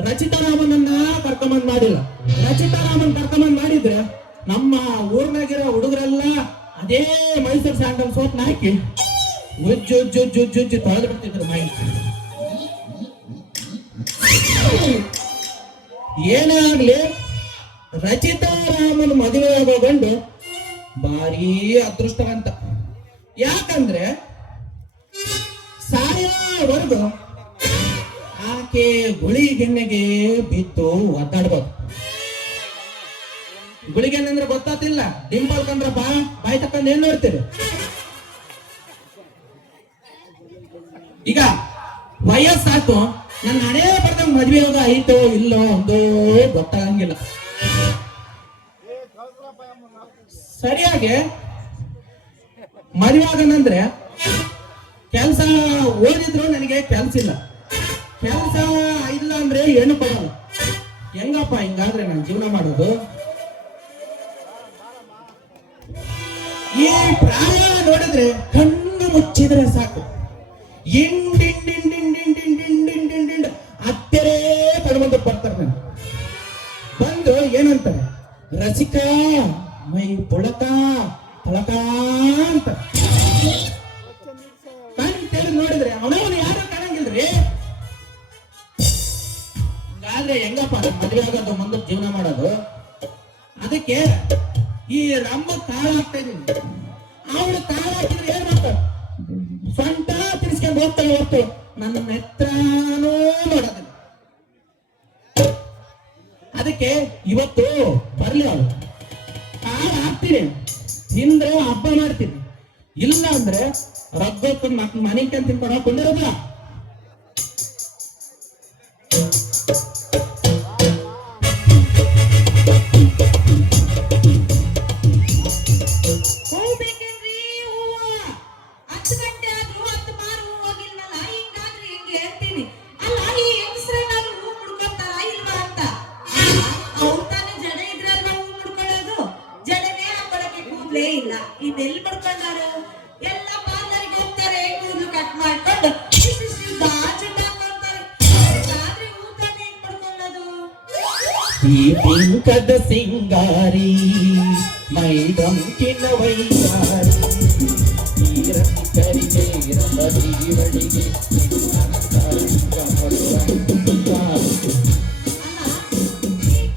ರಚಿತಾ ರಾಮನನ್ನ ಕರ್ಕೊಂಬಂದ್ ಮಾಡಿಲ್ಲ. ರಚಿತಾ ರಾಮನ್ ಕರ್ಕೊಂಬಂದ್ ಮಾಡಿದ್ರೆ ನಮ್ಮ ಊರ್ನಾಗಿರೋ ಹುಡುಗರೆಲ್ಲ ಅದೇ ಮೈಸೂರು ಸ್ಯಾಂಡಲ್ ಸೋಪ್ನ ಹಾಕಿ ಉಜ್ಜು ತೊಳೆದು ಬಿಡ್ತಿದ್ರು ಮೈ. ಏನೇ ಆಗ್ಲಿ, ರಚಿತಾ ರಾಮನ್ ಮದುವೆ ಆಗೋ ಗಂಡು ಭಾರಿ ಅದೃಷ್ಟವಂತ. ಯಾಕಂದ್ರೆ ಸಾಯೋವರೆಗೂ ಆಕೆ ಗುಳಿಗೆನ್ನೆಗೆ ಬಿತ್ತು ಒದ್ದಾಡ್ಬೋದು. ಗುಳಿಗೆನ್ನೆ ಅಂದ್ರೆ ಗೊತ್ತಾತಿಲ್ಲ, ಡಿಂಪಲ್ ಕಂದ್ರ ಬಾಯಿ ತಕ್ಕಂದ್ ಏನ್ ನೋಡ್ತೀರಿ? ಈಗ ವಯಸ್ಸಾತು, ನನ್ನ ಹಣೆ ಬರ್ದಂಗ್ ಮದ್ವೆ ಯೋಗ ಐತೋ ಇಲ್ಲೋ ಒಂದೋ ಗೊತ್ತಾಗಂಗಿಲ್ಲ. ಸರಿಯಾಗಿ ಮದುವೆ ಆಗನಂದ್ರೆ ಕೆಲ್ಸ ಓದಿದ್ರು ನನಗೆ ಕೆಲ್ಸ ಇಲ್ಲ, ಕೆಲ್ಸ ಇಲ್ಲ ಅಂದ್ರೆ ಏನು ಕೊಡಲ್ಲ. ಹೆಂಗಪ್ಪ ಹಿಂಗಾದ್ರೆ ನಾನು ಜೀವನ ಮಾಡೋದು? ಈ ಪ್ರಾಯ ನೋಡಿದ್ರೆ ಕಣ್ಣು ಮುಚ್ಚಿದ್ರೆ ಸಾಕು, ಹತ್ತಿರೇ ಕಡ್ಬಂದು ಬರ್ತಾರೆ. ನಾನು ಬಂದು ಏನಂತಾರೆ, ರಸಿಕಾ ಮೈ ಪುಳಕ ಪಳಕ ಅಂತ ಕಣ್ ನೋಡಿದ್ರೆ ಅವನವನು ಯಾರು ಕಾಣಂಗಿಲ್ರಿ. ಹಿಂಗಾದ್ರೆ ಹೆಂಗಪ್ಪ ಮದುವೆ ಆಗೋದು, ಮುಂದೆ ಜೀವನ ಮಾಡೋದು? ಅದಕ್ಕೆ ಈ ರಂಬ ತಾಳ ಹಾಕ್ತಾ ಇದೀನಿ. ಅವಳು ತಾಳ ಹಾಕಿದ್ರೆ ಏನ್ ಮಾಡ್ತಾಳೆ? ಸ್ವಂತ ತಿರ್ಸ್ಕೊಂಡು ಹೋಗ್ತಾಳೆ ಹೊರ್ತು ನನ್ನ ನೆತ್ರನೂ ನೋಡೋದಿಲ್ಲ. ಅದಕ್ಕೆ ಇವತ್ತು ಬರ್ಲಿ ಅವಳು ತಾಳ ಹಾಕ್ತೀನಿ, ತಿಂದ್ರೆ ಹಬ್ಬ ಮಾಡ್ತೀನಿ, ಇಲ್ಲ ಅಂದ್ರೆ ರಗ್ಗೊತ್ತು ಮನೆಗೆ ಅಂತ ತಿನ್ಕೊಂಡು ಹಾಕೊಂಡಿರೋದ. ಇಲ್ಲ, ಇದೆಲ್ಲಿ ಪಡ್ಕೊಂಡಾರು? ಎಲ್ಲ ಪಾರ್ಲರ್ಗೆ ಹೋಗ್ತಾರೆ, ಕೂದಲು ಕಟ್ ಮಾಡ್ಕೊಂಡು ಊಟನೇ ಪಡ್ಕೊಳ್ಳೋದು. ಈ ಪಿಂಕದ ಸಿಂಗಾರಿ ಮೈದಂಕಿನ ವೈಯಾರಿ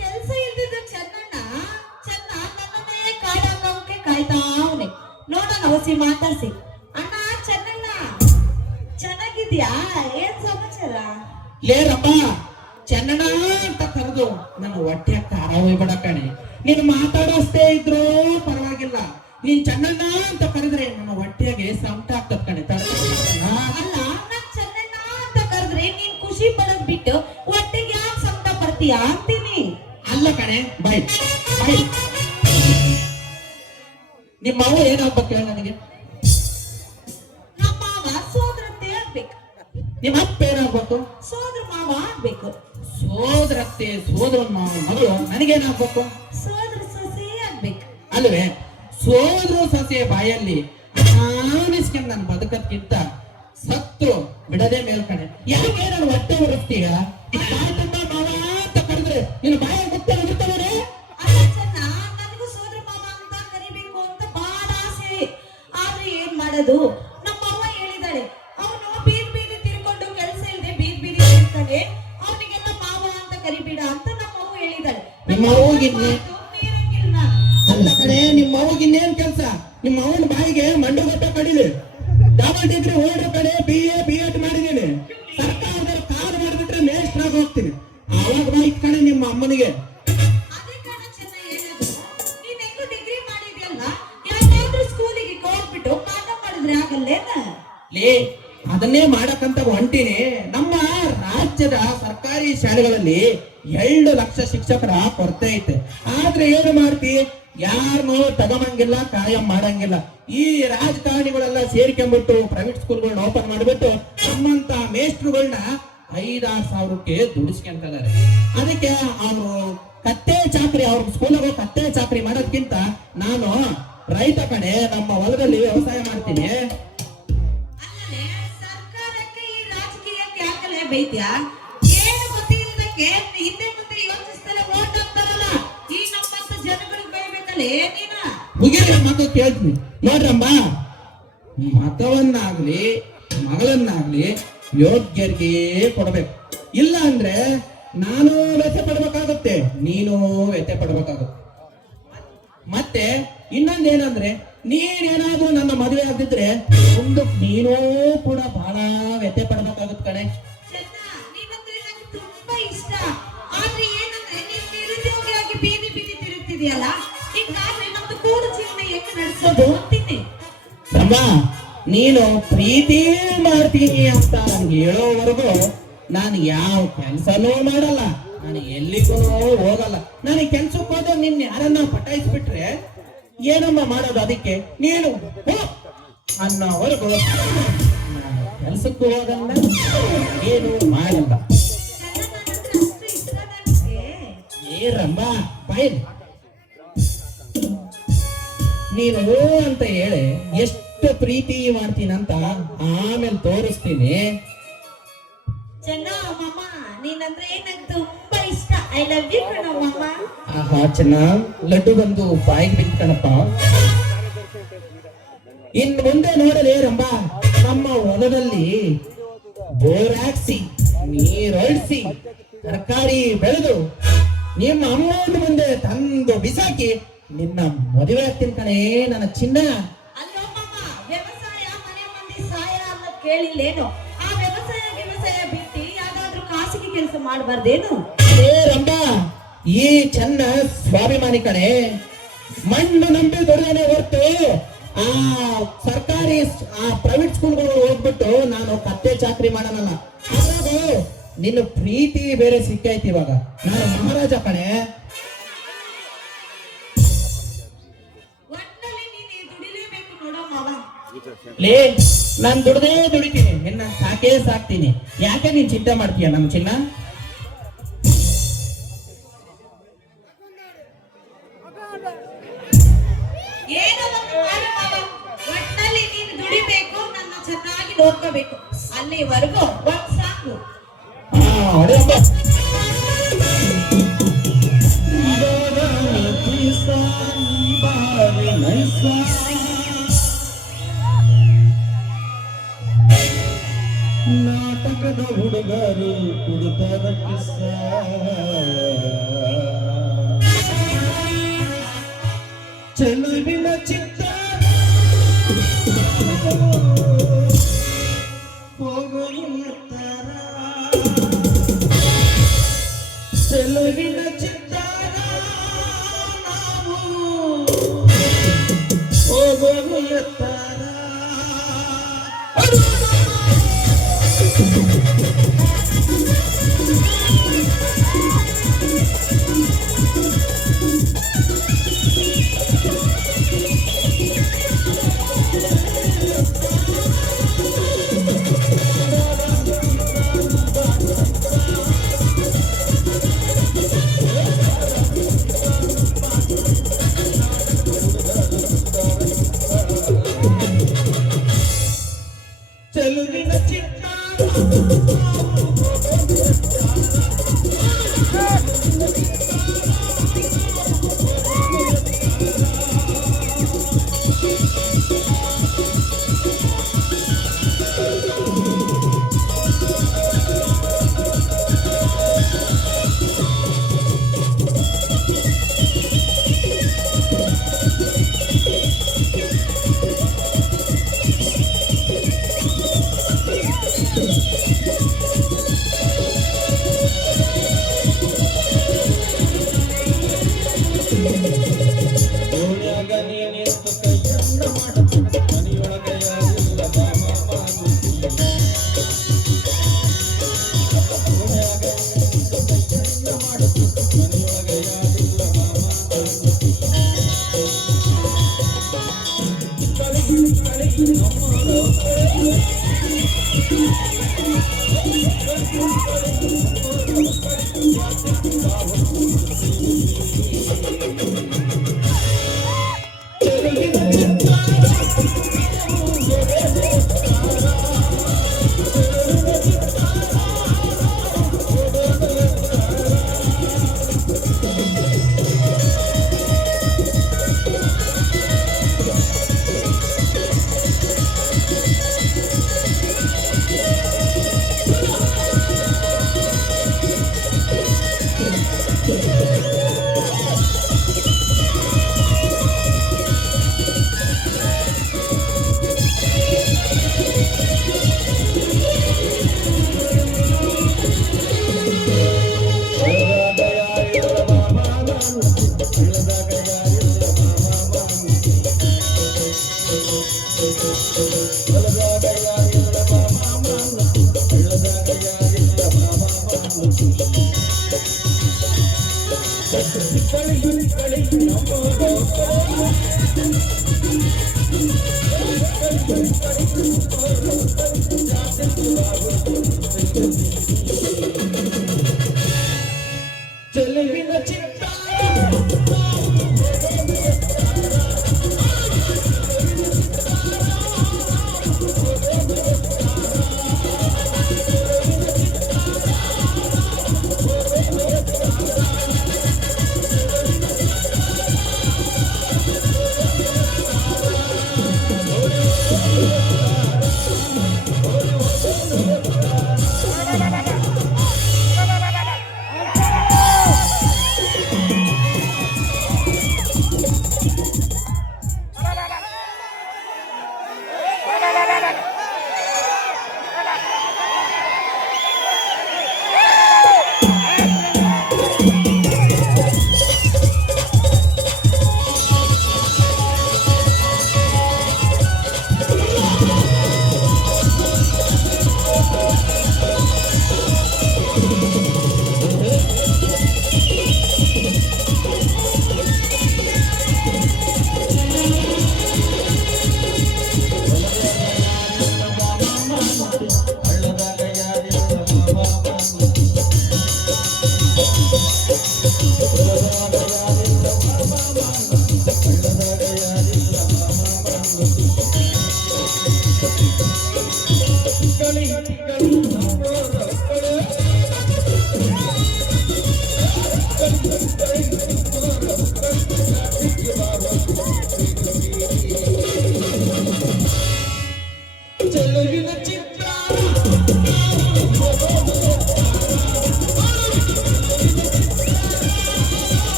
ಕೆಲಸ ಇಲ್ದಿದ್ದ ಚೆನ್ನಣ್ಣ ನನ್ನನ್ನೇ ಕಾಡಂಗಕ್ಕೆ ಕಾಯ್ತಾವನೆ. ನೋಡೋಣ ಹೊಸಿ ಮಾತಾಡ್ಸಿ. ಅಣ್ಣ ಚೆನ್ನಣ್ಣ ಚೆನ್ನಾಗಿದ್ಯಾ? ಏನ್ ಸಮಾಚಾರ? ಲೇರಪ್ಪ, ಚೆನ್ನಣ್ಣ ಅಂತ ಕರೆದು ನನ್ನ ಹೊಟ್ಟೆ ಖಾರ ಹೋಗ್ಬೇಡ ಕಣೆ. ನೀನು ಮಾತಾಡೋಷ್ಟೇ ಇದ್ರು ಪರವಾಗಿಲ್ಲ, ನೀನ್ ಚೆನ್ನಣ್ಣ ಅಂತ ಕರೆದ್ರೆ ನನ್ನ ಹೊಟ್ಟೆಗೆ ಸಂಕಟ ಆಗ್ತದ ಕಣೆ. ಅಲ್ಲ, ನಾನ್ ಚೆನ್ನಣ್ಣ ಅಂತ ಕರೆದ್ರೆ ನೀನ್ ಖುಷಿ ಪಡೋದ್ ಬಿಟ್ಟು ಹೊಟ್ಟೆಗೆ ಯಾಕೆ ಸಂಕಟ ಪಡ್ತೀಯಾ ಅಂತೀನಿ. ಅಲ್ಲ ಕಣೆ, ಬಾಯ್ ಬಾಯ್. ನಿಮ್ಮ ಅವ ಏನಾಗ್ಬೇಕು ಹೇಳ ನನಗೆ? ನಮ್ಮ ಮಾವ ಸೋದರತ್ತೆ ಆಗ್ಬೇಕು. ನಿಮ್ಮ ಅಪ್ಪ ಏನಾಗ್ಬೇಕು? ಸೋದರ ಮಾವ ಆಗ್ಬೇಕು. ಸೋದರತ್ತೆ ಸೋದರ ಮಾವ ಮಗಳು ನನಗೇನಾಗ್ಬೇಕು? ಸೋದರ ಸೊಸೆ ಆಗ್ಬೇಕು. ಅಲ್ವೇ? ಸೋದರ ಸೊಸೆಯ ಬಾಯಲ್ಲಿ ಆನಿಸ್ಕೊಂಡು ನಾನು ಬದುಕದ್ಕಿಂತ ಸತ್ತು ಬಿಡದೆ ಮೇಲ್ಕಣೆ. ಯಾಕೆ ನಾನು ಹೊಟ್ಟೆ ಹೊರಸ್ತೀಯ? ಬಾಯಿ ತುಂಬ ಮಾವ ಅಂತ ಕರೆದ್ರೆ ನೀನು ಬಾಯ ಗೊತ್ತೇ ಬಿಡ್ತಾವೆ. ಅಲ್ಲ ಚೆನ್ನ, ನನಗೂ ಸೋದರ ಮಾವ ಅಂತ ಕರಿಬೇಕು ಅಂತ ಬಹಳ ಆಸೆ. ಆದ್ರೆ ಏನ್ ಮಾಡೋದು? ನಮ್ಮವ್ವ ಹೇಳಿದಾಳೆ, ಅವನು ಬೀದಿ ಬೀದಿ ತಿರ್ಕೊಂಡು ಕೆಲಸ ಇಲ್ಲದೆ ಬೀದಿ ಬೀದಿ ತಿರ್ತಾನೆ, ಅವನಿಗೆಲ್ಲ ಮಾವ ಅಂತ ಕರಿಬೇಡ ಅಂತ ನಮ್ಮ ಅವ್ವ ಹೇಳಿದಾಳೆ. ನಿಮ್ಮ ಅವ್ವಗೆ ಮೀರಂಗಿಲ್ಲ ನಾನು. ಅಲ್ಲ ಕಡೆ ನಿಮ್ಮ ಅವ್ವಗೆ ಇನ್ನೇನ್ ಕೆಲಸ? ನಿಮ್ಮ ಅವನ ಬಾಯಿಗೆ ಮಂಡುಗಟ್ಟ ಕಡಿಲಿ. ಡಬಲ್ ಡಿಗ್ರಿ ಓಡ್ರ ಕಡೆ BA ಮಾಡಿದ್ದೀನಿ. ಸರ್ಕಾರದಲ್ಲಿ ಕಾಲ್ ಮಾಡಿಬಿಟ್ರೆ ಮೇಷ್ಟ್ರಾಗಿ ಹೋಗ್ತೀನಿ. ಆವಾಗ ಬಾಯಿ ಕಡೆ ನಿಮ್ಮ ಅಮ್ಮನಿಗೆ. ಅದೇ ಕಣ ಚೆನ್ನ ಹೇಳೋದು. ನೀನ್ ಹೆಂಗು ಡಿಗ್ರಿ ಮಾಡಿದ್ಯಲ್ಲ, ಯಾವ್ದಾದ್ರು ಸ್ಕೂಲಿಗೆ ಹೋಗ್ಬಿಟ್ಟು ಪಾಠ ಮಾಡಿದ್ರೆ ಆಗಲ್ಲೇನ? ಲೇ ಅದನ್ನೇ ಮಾಡಕ್ಕಂತ ಹೊಂಟಿನಿ. ನಮ್ಮ ರಾಜ್ಯದ ಸರ್ಕಾರಿ ಶಾಲೆಗಳಲ್ಲಿ 2 ಲಕ್ಷ ಶಿಕ್ಷಕರ ಕೊರತೆ ಐತೆ. ಆದ್ರೆ ಏನು ಮಾಡ್ತಿ? ಯಾರನ್ನೂ ತಗೊಂಬಂಗಿಲ್ಲ, ಕಾಯಂ ಮಾಡಂಗಿಲ್ಲ. ಈ ರಾಜಕಾರಣಿಗಳೆಲ್ಲ ಸೇರ್ಕೊಂಡ್ಬಿಟ್ಟು ಪ್ರೈವೇಟ್ ಸ್ಕೂಲ್ಗಳನ್ನ ಓಪನ್ ಮಾಡಿಬಿಟ್ಟು ನಮ್ಮಂತ ಮೇಸ್ಟ್ರುಗಳನ್ನ 5-6 ಸಾವಿರಕ್ಕೆ ದುಡಿಸ್ಕೊಂತಿದ್ದಾರೆ. ಅದಕ್ಕೆ ಅವರು ಕತ್ತೆ ಚಾಕ್ರಿ, ಅವ್ರ ಸ್ಕೂಲಿಗೆ ಕತ್ತೆ ಚಾಕ್ರಿ ಮಾಡೋದ್ಕಿಂತ ನಾನು ರೈತ ಕಡೆ ನಮ್ಮ ಹೊಲದಲ್ಲಿ ವ್ಯವಸಾಯ ಮಾಡ್ತೀನಿ. ಅಲ್ಲದೆ ಸರ್ಕಾರಕ್ಕೆ ಈ ರಾಜಕೀಯಕ್ಕೆ ಯಾಕಲೇ ಬೈದ್ಯಾ? ಏನು ಗೊತ್ತಿಲ್ಲದಕ್ಕೆ ಹಿಂದೆ ಮುಂದೆ ಯೋಚಿಸ್ತಲೇ ಓಟ್ ಹಾಕ್ತಾರಲ್ಲ, ಈ ನಮ್ಮಂತ ಜನಗಳಿಗೆ ಬೈಬೇಕಲ್ಲೇ ನೀನ? ಮುಗಿರಿ ಮಗ ಕೇಳ್ತೀನಿ ನೋಡ್ರಮ್ಮ, ಮತವನ್ನಾಗ್ಲಿ ಮಗಳನ್ನಾಗ್ಲಿ ಯೋಗ್ಯರಿಗೆ ಕೊಡ್ಬೇಕು. ಇಲ್ಲ ಅಂದ್ರೆ ನಾನು ವ್ಯಥೆ ಪಡ್ಬೇಕಾಗುತ್ತೆ, ನೀನು ವ್ಯಥೆ ಪಡ್ಬೇಕಾಗುತ್ತೆ. ಮತ್ತೆ ಇನ್ನೊಂದೇನಂದ್ರೆ ನೀನೇನಾದ್ರೂ ನನ್ನ ಮದುವೆ ಆಗ್ತಿದ್ರೆ ಮುಂದಕ್ಕೆ ನೀನೂ ಕೂಡ ಬಹಳ ವ್ಯಥೆ ಪಡ್ಬೇಕಾಗುತ್ತೆ ಕಣೆ. ಚೆನ್ನ, ನೀನಂದ್ರೆ ನಂಗೆ ತುಂಬಾ ಇಷ್ಟ. ಆದ್ರೆ ಏನಂದ್ರೆ ನೀನ್ ನಿರುದ್ಯೋಗಿಯಾಗಿ ಬೀದಿ ಬೀದಿ ತಿರುಗ್ತಿದ್ಯಲ್ಲ, ಹಿಂಗಾದ್ರೆ ನಮ್ದು ಕೂಡು ಜೀವನ ಹೆಂಗ್ ನಡೆಸೋದು ಅಂತೀನಿ. ಅಮ್ಮ ನೀನು ಪ್ರೀತಿ ಮಾಡ್ತೀನಿ ಅಂತ ನನ್ಗೆ ಹೇಳೋವರೆಗೂ ನಾನು ಯಾವ ಕೆಲ್ಸನೂ ಮಾಡಲ್ಲ, ನಾನು ಎಲ್ಲಿಗೂ ಹೋಗಲ್ಲ. ನಾನು ಕೆಲ್ಸಕ್ಕೆ ಹೋದ್ರೆ ನಿನ್ನ ಯಾರನ್ನ ಪಟಾಯಿಸ್ಬಿಟ್ರೆ ಏನಮ್ಮ ಮಾಡೋದು? ಅದಕ್ಕೆ ನೀನು ಹೋ ಅನ್ನೋವರೆಗೂ ನಾನು ಕೆಲ್ಸಕ್ಕೂ ಹೋಗಲ್ಲ, ಏನು ಮಾಡಲ್ಲ. ಚೆನ್ನ, ನನ್ನಂದ್ರೆ ಅಷ್ಟು ಇಷ್ಟ ನನಗೆ. ಏ ರಂಬ ಬಾಯ್, ನೀನು ಅಂತ ಹೇಳಿ ಎಷ್ಟು ಪ್ರೀತಿ ಮಾಡ್ತೀನಂತ ಆಮೇಲೆ ತೋರಿಸ್ತೀನಿ. ಚೆನ್ನ ಮಾಮ, ನೀನಂದ್ರೆ ನಂಗೆ ತುಂಬಾ ಇಷ್ಟ. ಐ ಲವ್ ಯು ಕಣ ಮಾಮ. ಆಹಾ ಚೆನ್ನ, ಲಡ್ಡು ಬಂದು ಬಾಯಿಗೆ ಬಿತ್ತು ಕಣಪ್ಪ. ಇನ್ ಮುಂದೆ ನೋಡಲೇ ರಂಬ, ನಮ್ಮ ಹೊಲದಲ್ಲಿ ಬೋರ್ ಹಾಕ್ಸಿ ನೀರೊಳಿಸಿ ತರಕಾರಿ ಬೆಳೆದು ನಿಮ್ಮ ಅಮ್ಮನ ಮುಂದೆ ತಂದು ಬಿಸಾಕಿ ನಿನ್ನ ಮದುವೆ ಆಗ್ತೀನಿ ಕಣೇ ನನ್ನ ಚಿನ್ನ. ಅಲ್ಲೋ ಮಾಮ, ವ್ಯವಸಾಯ ಮನೆ ಮಂದಿ ಸಹಾಯ ಅನ್ನೋದ್ ಕೇಳಿಲ್ಲೇನು? ಆ ವ್ಯವಸಾಯ ಬಿಟ್ಟು ಯಾವ್ದಾದ್ರು ಖಾಸಗಿ ಕೆಲಸ ಮಾಡಬಾರ್ದೇನು? ಏ ರಂಬ, ಈ ಚೆನ್ನ ಸ್ವಾಭಿಮಾನಿ ಕಣೆ. ಮಣ್ಣು ನಂಬಿ ದೊಡ್ಡನೆ ಹೊರತು ಆ ಸರ್ಕಾರಿ ಪ್ರೈವೇಟ್ ಸ್ಕೂಲ್ಗಳು ಹೋಗ್ಬಿಟ್ಟು ನಾನು ಕತ್ತೆ ಚಾಕ್ರಿ ಮಾಡೋಣಲ್ಲ. ಅದ್ರಾಗೂ ನಿನ್ನ ಪ್ರೀತಿ ಬೇರೆ ಸಿಕ್ಕೈತಿ. ಇವಾಗ ನಾನು ಮಹಾರಾಜ ಕಣೆ. ಒಟ್ನಲ್ಲಿ ನೀನು ದುಡಿಲೇಬೇಕು ನೋಡೋ ಮಾವ. ಲೇ ನಾನು ದುಡಿತೀನಿ, ನಿನ್ನ ಸಾಕೇ ಸಾಕ್ತೀನಿ. ಯಾಕೆ ನೀನ್ ಚಿಂತೆ ಮಾಡ್ತೀಯ ನಮ್ಮ ಚಿನ್ನ? ಏನೋ ಒಂದು ಮಾಡು ಮಾವ. ಒಟ್ನಲ್ಲಿ ನೀನು ದುಡಿಬೇಕು, ನನ್ನ ಚೆನ್ನಾಗಿ ನೋಡ್ಕೋಬೇಕು. ಅಲ್ಲಿವರೆಗೂ ಒಂದ್ ಸಾಕು. ಹೊಡೆಯಪ್ಪ. ನಾಟಕದ ಹುಡುಗರು ಕುಡುತ್ತದ ಕಿಸ್ಸ, ಚೆಲುವಿನ ಚಿತ್ತ ಹೋಗುತ್ತರ, ಚೆಲುವಿನ ಚಿತ್ತಾರ ನಾವು ಹೋಗುತ್ತರ.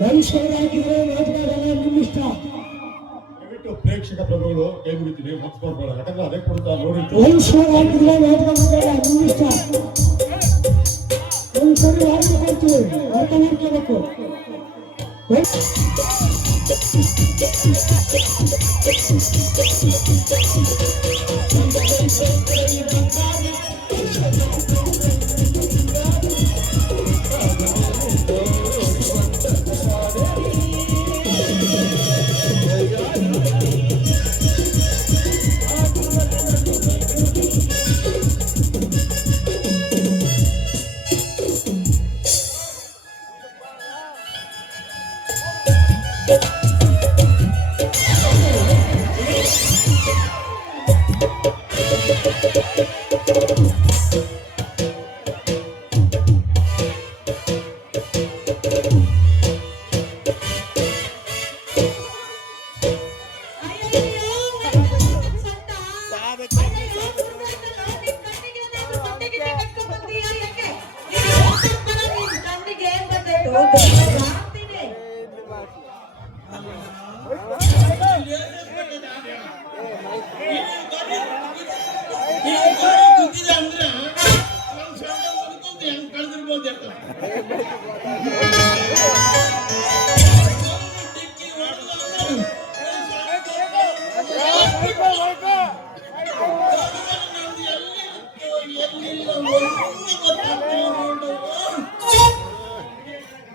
ಮನುಷ್ಯರಾಗಿದ್ರೆ ಮಾತನಾಡಲ್ಲ ನಿಮ್ಮಿಷ್ಟ. ದಯವಿಟ್ಟು ಪ್ರೇಕ್ಷಕ ಪ್ರಭುಗಳು ಕೈ ಮುಗಿತೀನಿ ಮನ್ಸು ಮಾಡ್ಬೇಡ, ಯಾಕಂದ್ರೆ ಅದೇ ಕೊಡ್ತಾ ನೋಡಿ. ಮನುಷ್ಯರಾಗಿದ್ರೆ ಮಾತನಾಡಲ್ಲ ನಿಮ್ಮಿಷ್ಟ. ಒಂದ್ಸರಿ ಆಯ್ಕೆ ಕೊಡ್ತೀವಿ, ಅರ್ಥ ಮಾಡ್ಕೋಬೇಕು.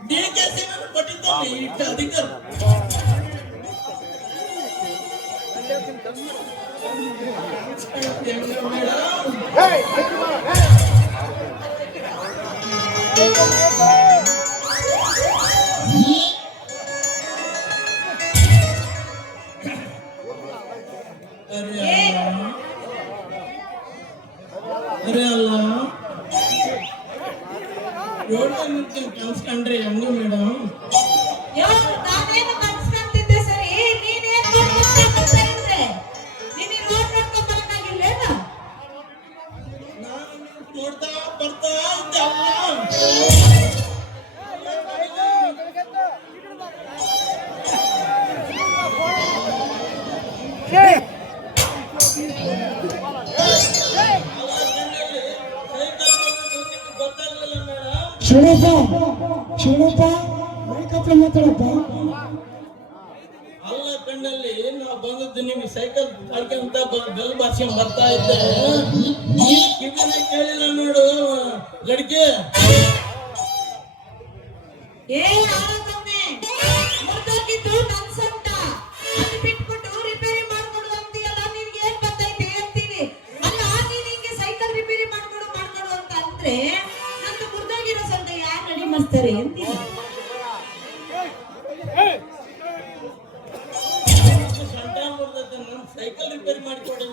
ಡಿಕೆಸಿ ನಾನು ಕೊಟ್ಟಿದ್ದಾನೆ ಇಟ್ಟ ಅಧಿಕಾರ. ಅರೆ ಅಲ್ಲ ಕನ್ಸ್ಕೊಂಡ್ರಿ ಹಂಗೆ ಮೇಡಮ್. ನಾನೇನು ಕನ್ಸ್ಕೊಂತಿದ್ದೆ ಸರಿ, ನೀನೇನ್ ಮಾಡ್ಕೊಂತ ಇದ್ರೆ ನಿನಗೆ ರೋಡ್ ನೋಡ್ಕೊಂಡ್ ಬರಕ್ಕಾಗಿಲ್ಲೇನ? ನಾನು ನೋಡ್ತಾ ಬರ್ತಾ ಇದ್ದೆ ಅಲ್ಲ. ಶಿವಪ್ಪ ಮೈಕ್ ಹತ್ರ ಮಾತಾಡಪ್ಪ. ಅಲ್ಲ ಕಣ್ಣಲ್ಲಿ ನಾವು ಬಂದದ್ದು ನಿಮ್ಗೆ ಸೈಕಲ್ ಅಂತ ಬೆಲ್ ಬಾರ್ಸ್ಕೊಂಡ್ ಬರ್ತಾ ಇದ್ದೆ. ಕಿವಿನ ಕೇಳಿಲ್ಲ ನೋಡು ಲಡ್ಕೆ. ಏ ಆರಕಮ್ಮೆ, ಮುರ್ದೋಗಿದ್ದು ನನ್ ಸೊಂಟ, ಅದು ಬಿಟ್ಬಿಟ್ಟು ರಿಪೇರಿ ಮಾಡ್ಕೊಡು ಅಂತೀಯಲ್ಲ, ನಿನ್ಗೆ ಏನ್ ಗೊತ್ತೈತೆ ಅಂತೀನಿ. ಅಲ್ಲ, ನೀನ್ ಹಿಂಗೆ ಸೈಕಲ್ ರಿಪೇರಿ ಮಾಡ್ಕೊಡು ಅಂತ ಅಂದ್ರೆ ನಂದು ಮುರ್ದೋಗಿರೋ ಸೊಂಟ ಯಾರು ರೆಡಿ ಮಾಡ್ತಾರೆ ಅಂತೀನಿ. ಸೈಕಲ್ ರಿಪೇರಿ ಮಾಡಿಕೊಡಿ.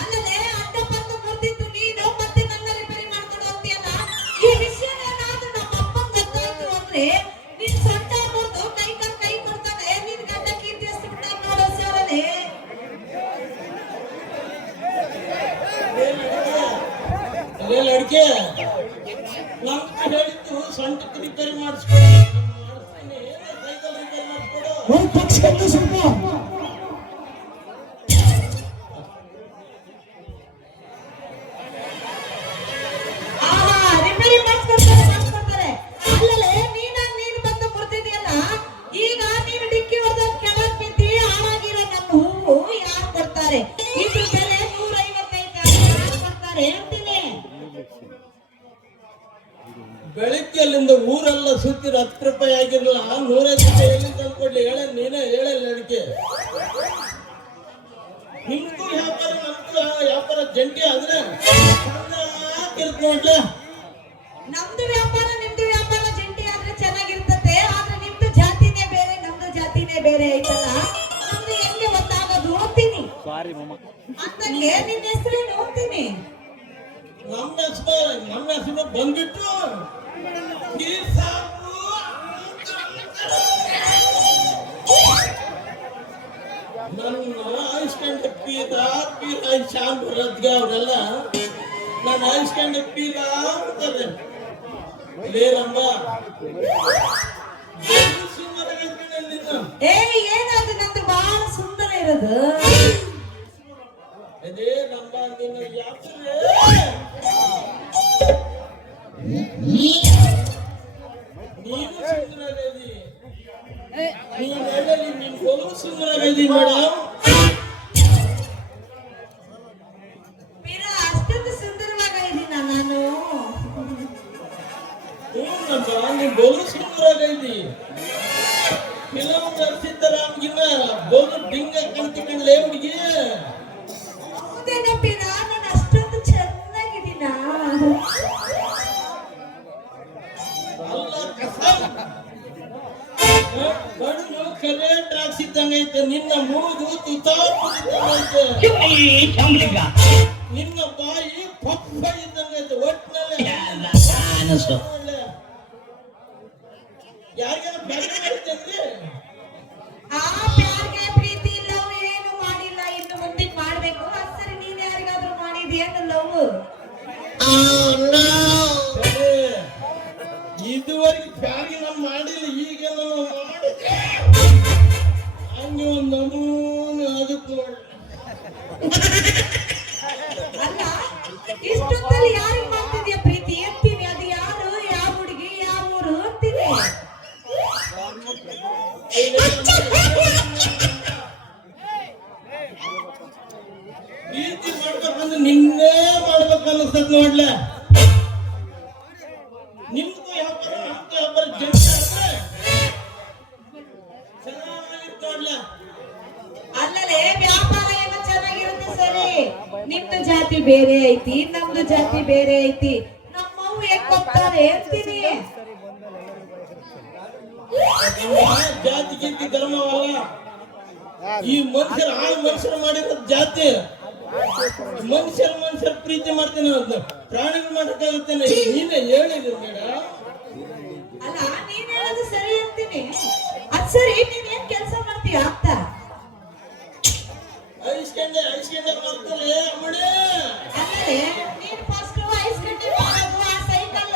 ಅಲ್ಲದೆ ಅಡ್ಡ ಬಂದು ಮುರ್ದಿದ್ದು ನೀನು ಮತ್ತೆ ನನ್ನ ರಿಪೇರಿ ಮಾಡ್ಕೊಡು ಅಂತೀಯಲ್ಲ. ಈ ವಿಷಯ ಏನಾದ್ರೂ ನಮ್ಮ ಅಪ್ಪಂಗ್ ಗೊತ್ತಾಯ್ತು ಅಂದ್ರೆ ನಿನ್ ಸೊಂಟ ಮುರ್ದು ಕೈ ಕೊಡ್ತಾನೆ, ನಿನ್ ಗಂಡ ಕೀರ್ತಿ ಎಷ್ಟು ಬಿಟ್ಟ ನೋಡೋ ಸರನೆ. ಅದೇ ಲಡ್ಕೆ ನಮ್ ಹೇಳಿದ್ದು ಸೊಂಟಕ್ಕೆ ರಿಪೇರಿ ಮಾಡಿಸ್ಕೊಡಿ. ಸೈಕಲ್ ರಿಪೇರಿ ಮಾಡಿಸ್ಕೊಡು. ಒಂದು ಪಕ್ಷ ಸ್ವಲ್ಪ ರಿಪೇರಿ ಮಾಡಿಸ್ಕೊಡ್ತಾರೆ. ಅಲ್ಲಲೇ ನೀನು ಬಂದು ಮುರ್ದಿದ್ಯಲ್ಲ, ಈಗ ನೀನು ಡಿಕ್ಕಿ ಹೊಡೆದ ಕೆಳಗ್ ಬಿದ್ದಿ ಹಾಳಾಗಿರೋ ನನ್ನ ಹೂವು ಯಾರು ಕೊಡ್ತಾರೆ? ಇದ್ರ ಬೆಲೆ 155 ಯಾರು ಕೊಡ್ತಾರೆ ಅಂತೀನಿ. ಬೆಳಿಗ್ಗೆ ಅಲ್ಲಿಂದ ಊರೆಲ್ಲ ಸುತ್ತಿ 10 ರೂಪಾಯಿ ಆಗಿರಲ್ಲ, 105 ರೂಪಾಯಿ ಎಲ್ಲಿ ತಂದ್ಕೊಡ್ಲಿ ಹೇಳ. ನೀನೇ ಹೇಳಲ್ಲ ಅಡಿಕೆ. ನಿಮ್ಗೂ ವ್ಯಾಪಾರ ನಮ್ಗೂ ವ್ಯಾಪಾರ ಜಂಟಿ ಆದ್ರೆ ನೋಡ್ಲ. ನಮ್ದು ವ್ಯಾಪಾರ ನಿಮ್ದು ವ್ಯಾಪಾರ ಜಂಟಿ ಆದ್ರೆ ಚೆನ್ನಾಗಿರ್ತತೆ. ಆದ್ರೆ ನಿಮ್ದು ಜಾತಿನೇ ಬೇರೆ, ನಮ್ದು ಜಾತಿನೇ ಬೇರೆ ಐತಲ್ಲ. ನಮ್ದು ಎಲ್ಲಿ ಒಂದಾಗೋದು ಅಂತೀನಿ. ಅಂತಂಗೆ ನಿನ್ನ ಹೆಸರೇನು ಅಂತೀನಿ. ನಮ್ಮ ಹೆಸರು ಬಂದ್ಬಿಟ್ಟು ನೀರ್ ಸಾಕು. ನನ್ನ ಆಯುಷ್ಕಂಡ ಪೀರ ಶಾಮ್ ಬರೋದ್ಗೆ ಅವ್ರೆಲ್ಲ ನಾನು ಆಯುಷ್ಕಂಡ ಪೀರ ಅಂತಾರೆ. ಲೇರಂಬ ಏ ಏನಾದ್ರು ನಂದು ಬಹಳ ಸುಂದರ ಇರೋದು. ಅದೇ ನಂಬ ನಿನ್ನ ಯಾತ್ರೆ ನೀನು ಸುಂದರದಿ. ನೀನು ಹೇಳಲಿ ನಿನ್ ಬಹು ಸುಂದರದಿ ಮೇಡಮ್. ಪೀರ ಅಷ್ಟೊಂದು ಸುಂದರವಾಗಿದ್ದೀನ ನಾನು. ನೀನ್ ಬಹು ಸುಂದರದಿ. ಫಿಲಂ ಸಿದ್ದರಾಮ್ಗಿನ್ನ ಬಹು ಡಿಂಗ ಕಾಣ್ತಿಕೊಂಡ್ಲೇ ಹುಡುಗಿ. ಹೌದೇನೋ ಪೀರ, ನಾನು ಅಷ್ಟೊಂದು ಚೆನ್ನಾಗಿದ್ದೀನ? ಅಲ್ಲ ಕಸ ಕಣ್ಣು ಕರೆಂಟ್ ಹಾಕ್ಸಿದ್ದಂಗೈತೆ. ನಿನ್ನ ಮೂಗು ತುತಾಪುರಿದ್ದಂಗೈತೆ. ನಿನ್ನ ಬಾಯಿ ಪಪ್ಪ ಇದ್ದಂಗೈತೆ. ಒಟ್ಟಿನಲ್ಲಿ ಯಾರಿಗಾರ ಬೆಲೆ ಮಾಡ್ತೇನ್ರಿ? ಆ ಪ್ಯಾರ್ಗೆ ಪ್ರೀತಿ ಲವ್ ಏನು ಮಾಡಿಲ್ಲ, ಇನ್ನು ಮುಂದೆ ಮಾಡ್ಬೇಕು. ಸರಿ, ನೀನ್ ಯಾರಿಗಾದ್ರೂ ಮಾಡಿದ್ಯೇನು ಲವ್? ಇದುವರೆಗೆ ಪ್ಯಾರಿಗೆ ನಾನು ಮಾಡಿಲ್ಲ, ಈಗ ನಾನು ಮಾಡಿದೆ. ಹಂಗೆ ಒಂದು ನಮೂನೆ ಅದಕ್ಕೆ ನೋಡಿ. ಅಲ್ಲ, ಇಷ್ಟೊತ್ತಲ್ಲಿ ಯಾರಿಗೆ ಮಾಡ್ತಿದ್ಯಾ ಪ್ರೀತಿ ಅಂತೀನಿ. ಅದು ಯಾರು, ಯಾವ ಹುಡುಗಿ, ಯಾವ ಊರು ಅಂತೀನಿ. ಪ್ರೀತಿ ಮಾಡ್ಬೇಕಂದ್ರೆ ನಿನ್ನೇ ಮಾಡ್ಬೇಕು ಅನ್ನಿಸ್ತದ ನೋಡ್ಲೆ. ನಿಮ್ದು ವ್ಯಾಪಾರ ಬೇರೆ ಐತಿ ನಮ್ದು ಜಾತಿ ಬೇರೆ ಐತಿ ನಮ್ಮವು ಹೆಂಗ್ ಹೋಗ್ತಾರೆ ಅಂತೀನಿ. ಜಾತಿ ಗೀತಿ ಧರ್ಮವಲ್ಲ, ಈ ಮನುಷ್ಯರು ಮನುಷ್ಯರು ಮಾಡಿರೋ ಜಾತಿ. ಮನುಷ್ಯರ ಪ್ರೀತಿ ಮಾಡ್ತೇನೆ ಅಂತ ಪ್ರಾಣಿಗಳು ಮಾಡಕ್ಕಾಗುತ್ತೇನೆ. ನೀನೇ ಹೇಳಿದ್ರು ಬೇಡ. ಅಲ್ಲ ನೀನ್ ಹೇಳೋದು ಸರಿ ಅಂತೀನಿ. ಅದ್ ಸರಿ ನೀನ್ ಏನ್ ಕೆಲಸ ಮಾಡ್ತೀಯ ಅಂತ ಐಸ್ಕೊಂಡೆ ಮಾಡ್ತಾರೆ ಅಮ್ಮಡೆ. ಅಂದ್ರೆ ನೀನ್ ಫಸ್ಟ್ ಐಸ್ ಗಂಟೆ ಮಾಡೋದು ಆ ಸೈಕಲ್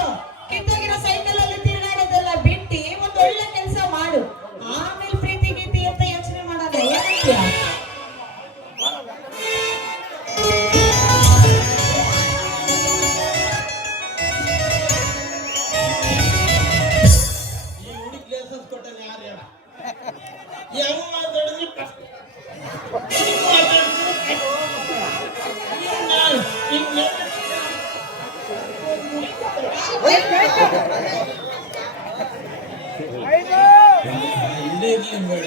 ಕಿತ್ತೋಗಿರೋ ಸೈಕಲ್ ಅಲ್ಲಿ ತಿರುಗಾಡೋದೆಲ್ಲ ಬಿಟ್ಟು ಒಂದ್ ಒಳ್ಳೆ ಕೆಲಸ ಮಾಡು. ಆಮೇಲೆ ಪ್ರೀತಿ ಗೀತಿ ಅಂತ ಯೋಚನೆ ಮಾಡೋಣ. ಏನಂತೀಯ? ಈ ಹುಡುಗಿ ಲೈಸೆನ್ಸ್ ಕೊಟ್ಟಾನೆ ಯಾರು ಹೇಳ? ಯಾವ ಮಾತಾಡಿದ್ರು ಕಷ್ಟ. ಇಲ್ಲೇ ಇರ್ಲಿ ಬೇಡ.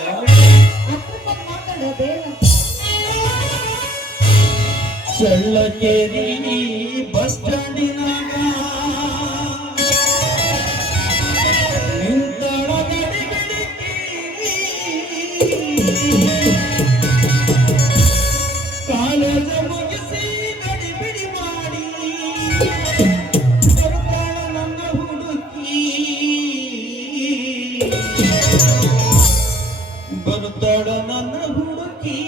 ಚಳ್ಳಕೆರೆ ಬಸ್ ಸ್ಟ್ಯಾಂಡಿನಾಗ ನಿಂತಳ ಗಡಿಬಿಡಿಕಿ, ಕಾಲೇಜ ಮುಗಿಸಿ ಗಡಿಬಿಡಿ ಮಾಡಿ ಬರ್ತಾಳ ನನ್ನ ಹುಡುಕಿ, ಬರ್ತಾಳ ನನ್ನ ಹುಡುಕಿ.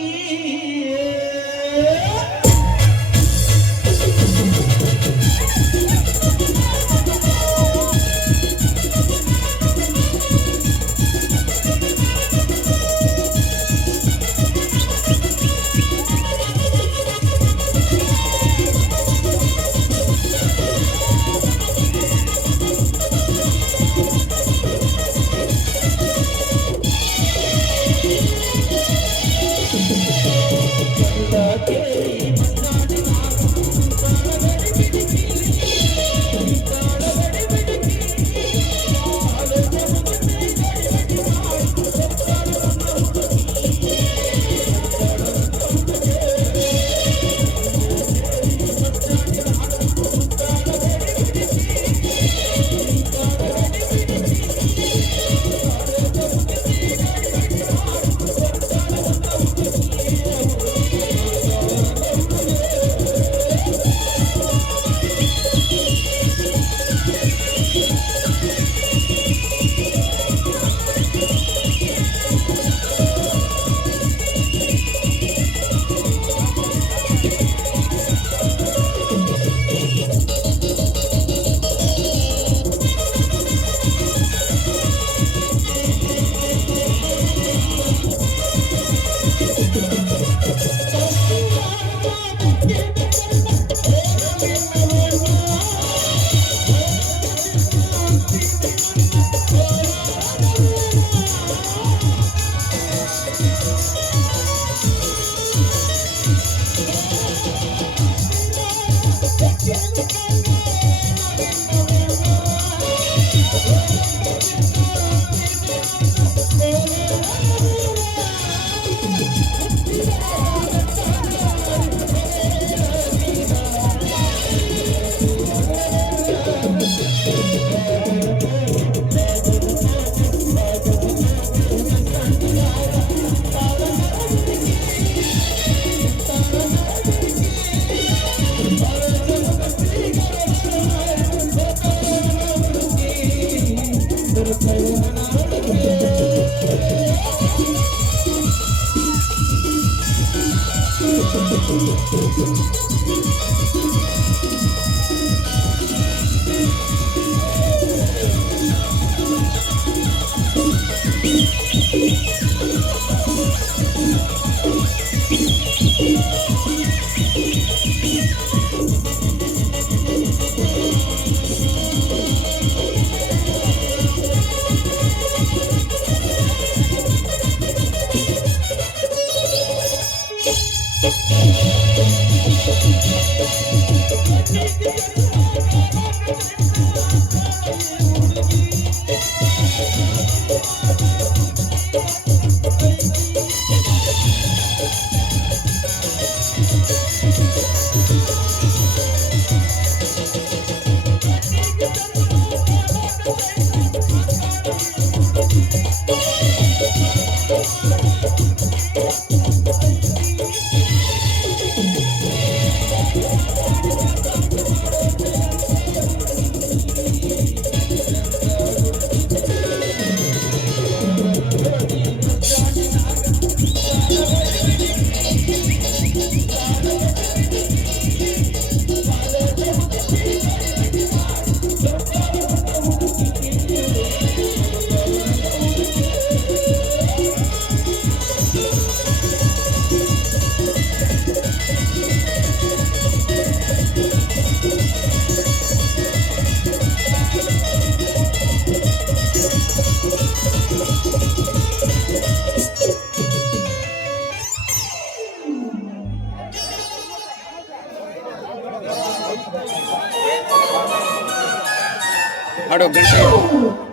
ಆಡೋ ಗಂಟೆ